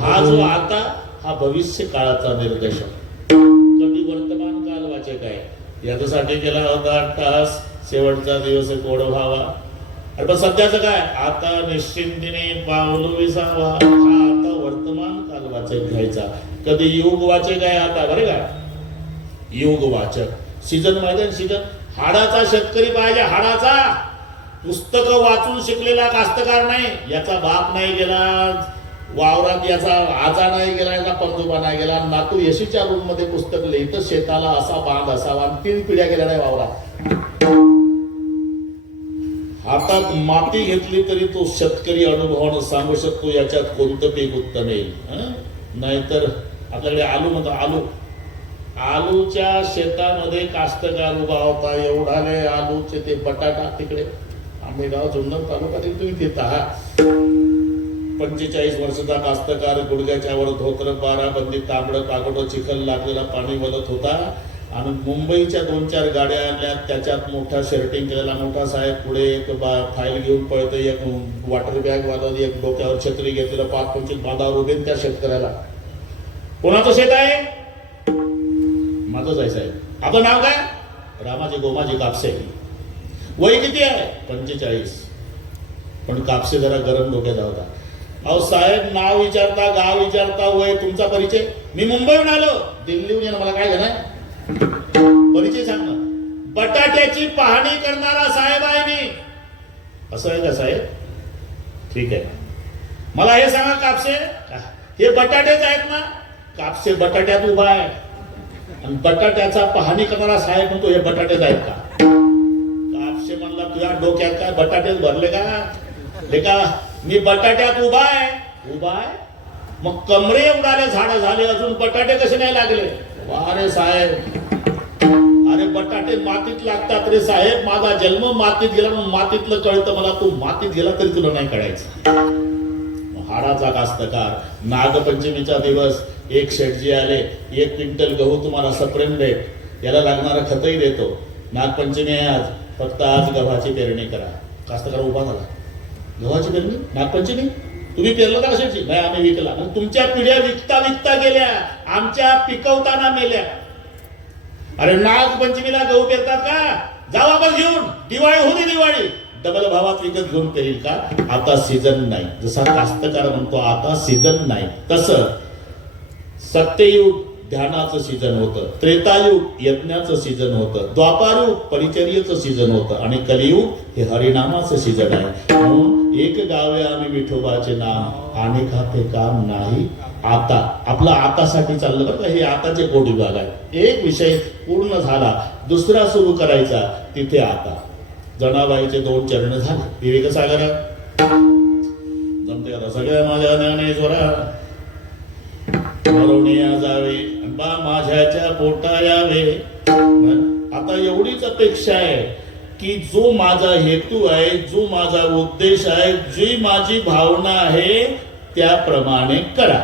हा जो आता हा भविष्य काळाचा निर्देशक. कधी वर्तमान काल वाचक आहे, याच्यासाठी केला होता 8 तास, शेवटचा दिवस कोड व्हावा. अरे पण सध्याचं काय? आता निश्चिंतीने पावलो विसावा. हा आता वर्तमान काल वाचक घ्यायचा. कधी योग वाचक आहे आता बरे का. योग वाचक सीजन माहिती आहे. सीजन हाडाचा शेतकरी पाहिजे, हाडाचा. पुस्तकं वाचून शिकलेला कास्तकार नाही. याचा बाप नाही गेला वावरात, याचा आजा नाही गेला, याचा पंजोबा नाही गेला, नातू एसीच्या रूम मध्ये पुस्तक लिहित शेताला असा बांध असावा, आणि 3 पिढ्या गेल्या नाही वावरात. हातात माती घेतली तरी तो शेतकरी अनुभवानं सांगू शकतो याच्यात कोणतं पीक उत्तम येईल. नाहीतर आपल्याकडे आलू म्हणतो, आलूच्या शेतामध्ये कास्तकार उभा होता, एवढाले आलूचे ते बटाटा. तिकडे आम्ही गाव जुन्नर तालुका, तुम्ही तिथं आहात. 45 वर्षाचा कास्तकार, गुडघ्याच्या वर धोतर, 12 बंदी, तांबडं कागडं, चिखल लागलेला, पाणी वलत होता. आणि मुंबईच्या 2-4 गाड्या आणल्या, त्याच्यात मोठा शर्टिंग केलेला मोठा साहेब पुढे एक फाईल घेऊन पळतो, एक वॉटर बॅग वाला, एक डोक्यावर छत्री घेतलेलं, 5-25 बांधावर उभे. त्या शेतकऱ्याला कोणाचं शेत आहे? माझंच आहे साहेब. आपलं नाव काय? रामाजी गोमाजी कापसे. वय किती आहे? 45. पण कापसे जरा गरम डोक्याचा होता. अहो साहेब, नाव विचारता, गाव विचारता, वय, तुमचा परिचय? मी मुंबईहून आलो. दिल्लीहून येणं मला काय घेणार? परिचय सांग ना. बटाट्याची पाहणी करणारा साहेब आहे मी. असं आहे का साहेब? ठीक आहे. मला हे सांगा कापसे, हे बटाटेच आहेत ना? कापसे बटाट्यात उभा आहे आणि बटाट्याचा पाहणी करणारा साहेब म्हणतो हे बटाटेच आहेत का? कापसे म्हणला तुझ्या डोक्यात काय बटाटेच भरले का? हे का मी बटाट्यात उभा आहे. मग कमरे उडाले, झाड झाले, अजून बटाटे कसे नाही लागले? अरे साहेब, अरे बटाटे मातीत लागतात रे साहेब. माझा जन्म मातीत गेला म्हणून मातीतलं कळतं मला. तू मातीत गेला तरी तुला नाही कळायचं. हाडाचा कास्तकार, नागपंचमीचा दिवस, एक शेटजी आले, 1 क्विंटल गहू तुम्हाला सप्रेम दे, याला लागणारं खतही देतो. नागपंचमी आहे आज, फक्त आज गव्हाची पेरणी करा. कास्तकार उभा झाला. गव्हाची पेरणी? नागपंचमी? तुम्ही पेरलं का शेटजी? नाही, आम्ही विकला. मग तुमच्या पिढ्या विकता गेल्या, आमच्या पिकवताना मेल्या. अरे नागपंचमीला गहू पेरतात का? जा वापस घेऊन, दिवाळी होती, दिवाळी डबल भावात विकत घेऊन पेरील का? आता सीजन नाही. जसा कास्तकार म्हणतो आता सीजन नाही, तसं सत्ययुग ध्यानाचं सीजन होतं, त्रेतायुग यज्ञाचं सीजन होतं, द्वापारयुग परिचर्येचं सीजन होतं, आणि कलियुग हे हरिनामाचं सीजन आहे. म्हणून एक गावे आम्ही विठोबाचे नाम, आणि खाते काम नाही. आता आपलं आतासाठी चाललं बरं का. हे आताचे कोड विभाग आहे. एक विषय पूर्ण झाला, दुसरा सुरू करायचा, तिथे आता. जनाबाईचे 2 चरण झाले. विवेक सागर जमते आता सगळ्या माझ्या ज्ञानेश्वरा मरवणिया जावे, बा माझ्याच्या पोटा यावे. आता एवढीच अपेक्षा आहे की जो माझा हेतू आहे, जो माझा उद्देश आहे, जी माझी भावना आहे त्याप्रमाणे करा.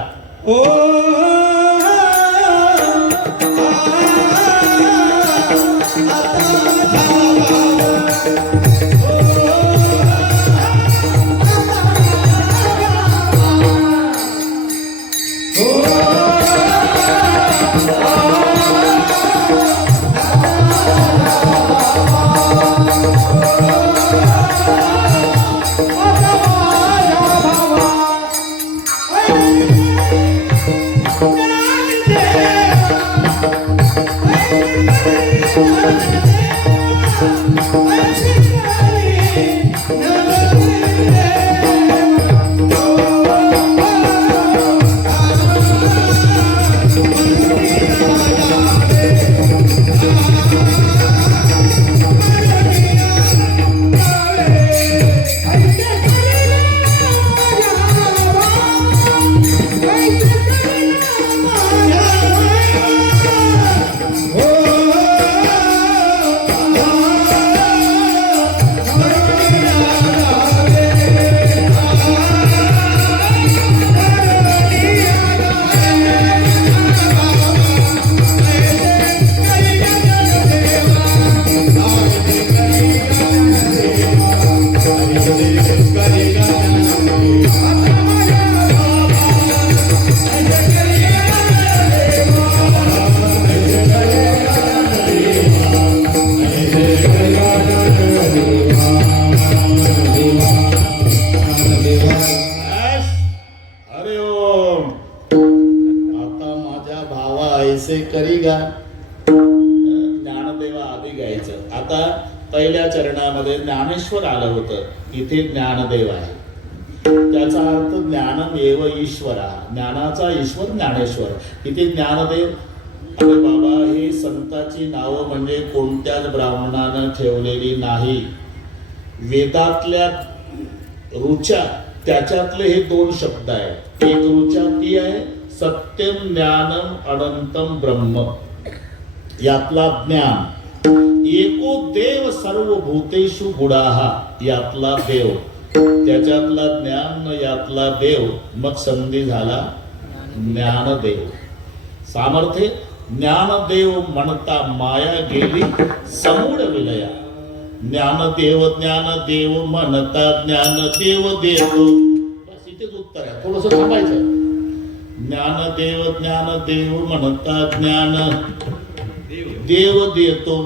हरे ओम. आता माझ्या भावा ऐसे करी गा. ज्ञानदेवा आधी गायचं. आता पहिल्या चरणामध्ये ज्ञानेश्वर आलं होतं, इथे ज्ञानदेव आहे. त्याचा अर्थ ज्ञानमेव ईश्वरा, ज्ञानाचा ईश्वर ज्ञानेश्वर. इथे ज्ञानदेव. अरे बाबा, हे संताची नावं म्हणजे कोणत्याच ब्राह्मणानं ठेवलेली नाही. वेदातल्या ऋचा त्याच्यातले हे दोन शब्द आहेत. एक ऋचा ती आहे सत्यम ज्ञानम अनंतम ब्रह्म. यातला ज्ञान. एको देव सर्व भूतेषु गुडाहा, यातला देव. त्याच्यातला ज्ञान, यातला देव. मग संधी झाला ज्ञानदेव. सामर्थ्य ज्ञानदेव म्हणता माया गेली समूळ विलया. ज्ञानदेव म्हणता ज्ञानदेव देतो. बस इथेच उत्तर आहे. थोडस थांबायचं. ज्ञानदेव म्हणता ज्ञान देव देतो.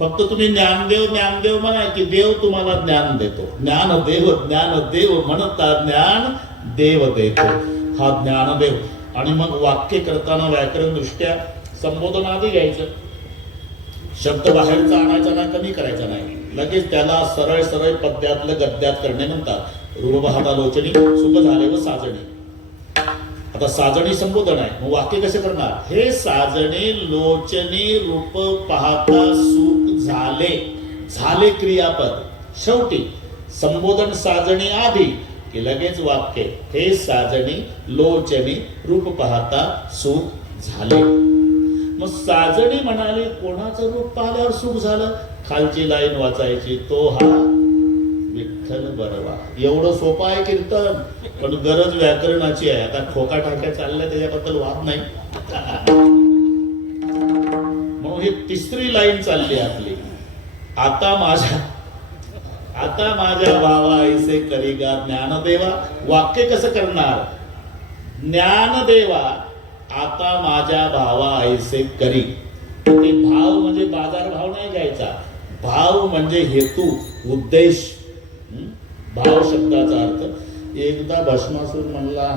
फक्त तुम्ही ज्ञानदेव म्हणा की देव तुम्हाला ज्ञान देतो. ज्ञानदेव म्हणता ज्ञान देव देतो. हा ज्ञानदेव. आणि मग वाक्य करताना व्याकरण दृष्ट्या संबोधन आधी घ्यायचं. शब्द बाहेरचा आणायचा नाही, कमी करायचा नाही. लगेच त्याला सरळ पद्यातलं गद्यात करणे म्हणतात. रूप पाहता लोचनी सुख झाले व साजणी. आता साजणी संबोधन आहे, मग वाक्य कसे करणार? हे साजणे लोचनी रूप पाहता सुख झाले क्रियापद. शेवटी संबोधन साजणी आधी की लगेच वाक्य. हे साजणी लोचनी रूप पाहता सुख झाले. मग साजणी म्हणाली कोणाचं रूप पाहिल्यावर सुख झालं? खालची लाईन वाचायची, तो हा विठ्ठल बरवा. एवढं सोपं आहे कीर्तन, पण गरज व्याकरणाची आहे. आता खोका ठाक्या चाललाय त्याच्याबद्दल वाद नाही. म्हणून ही तिसरी लाईन चालली आपली. आता माझ्या भावा ऐसे करीगा ज्ञानदेवा. वाक्य कसं करणार? ज्ञानदेवा आता माझ्या भावा ऐसे करी. ते भाव म्हणजे बाजार भाव नाही घ्यायचा. भाव म्हणजे हेतू, उद्देश. भाव शब्दाचा अर्थ. एकदा भस्मासूर म्हणला,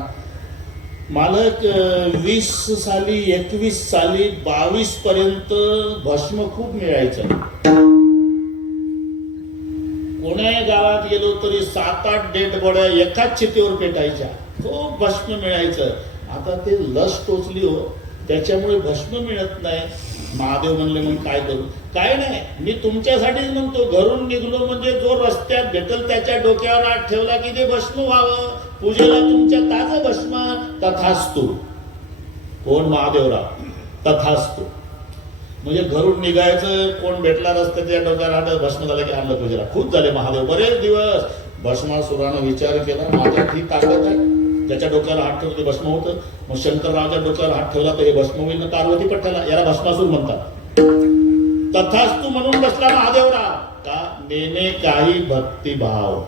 मालक 20 साली 21 साली 22 पर्यंत भस्म खूप मिळायचं. कोण्या गावात गेलो तरी 7-8 डेड बॉड्या एकाच चितेवर पेटायच्या. खूप भस्म मिळायचं. आता ते लस टोचली हो, त्याच्यामुळे भस्म मिळत नाही. महादेव म्हणले मग काय करू? काय नाही, मी तुमच्यासाठीच म्हणतो. घरून निघलो म्हणजे जो रस्त्यात भेटल त्याच्या डोक्यावर हात ठेवला की ते भस्म व्हावं. पूजेला तुमच्या ताजं भस्म. तथास्तु. कोण? महादेवराव. तथास्तु. म्हणजे घरून निघायचं, कोण भेटला रस्त्यात त्या डोक्याला हात भस्म झालं की आणलं पूजेला. खूप झाले महादेव. बरेच दिवस भस्मासुरानं विचार केला, माझ्यात ही ताकद आहे, ज्याच्या डोक्याला हात ठेवतो ते भस्म होतं. मग शंकररावच्या डोक्याला हात ठेवला तर हे भस्म होईल ना पार्वती पट्ट्याला. याला भस्मासूर म्हणतात. तथास्तु म्हणून बसला महादेवराव. का नेने काही भक्तिभाव.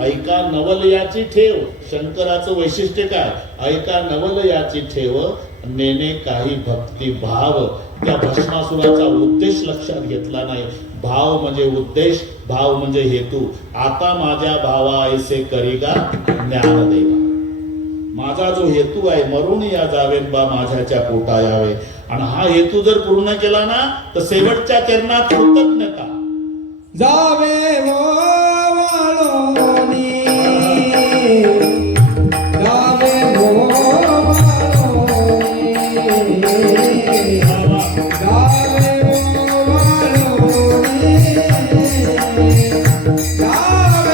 ऐका नवल याची ठेव. शंकराचं वैशिष्ट्य काय? ऐका नवल याची ठेव, नेने काही भक्तिभाव. त्या भस्मासुराचा उद्देश लक्षात घेतला नाही. भाव म्हणजे उद्देश, भाव म्हणजे हेतू. आता माझ्या भावा ऐसे करिगा ज्ञानदेवा. माझा जो हेतू आहे, मरून या जावेन बा माझ्याच्या पोटा यावे. आणि हा हेतू जर पूर्ण केला ना तर शेवटच्या चरणात कृतज्ञता. जावे वाळोनी, जावे वाळोनी, जावे वाळोनी, जावे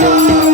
जावे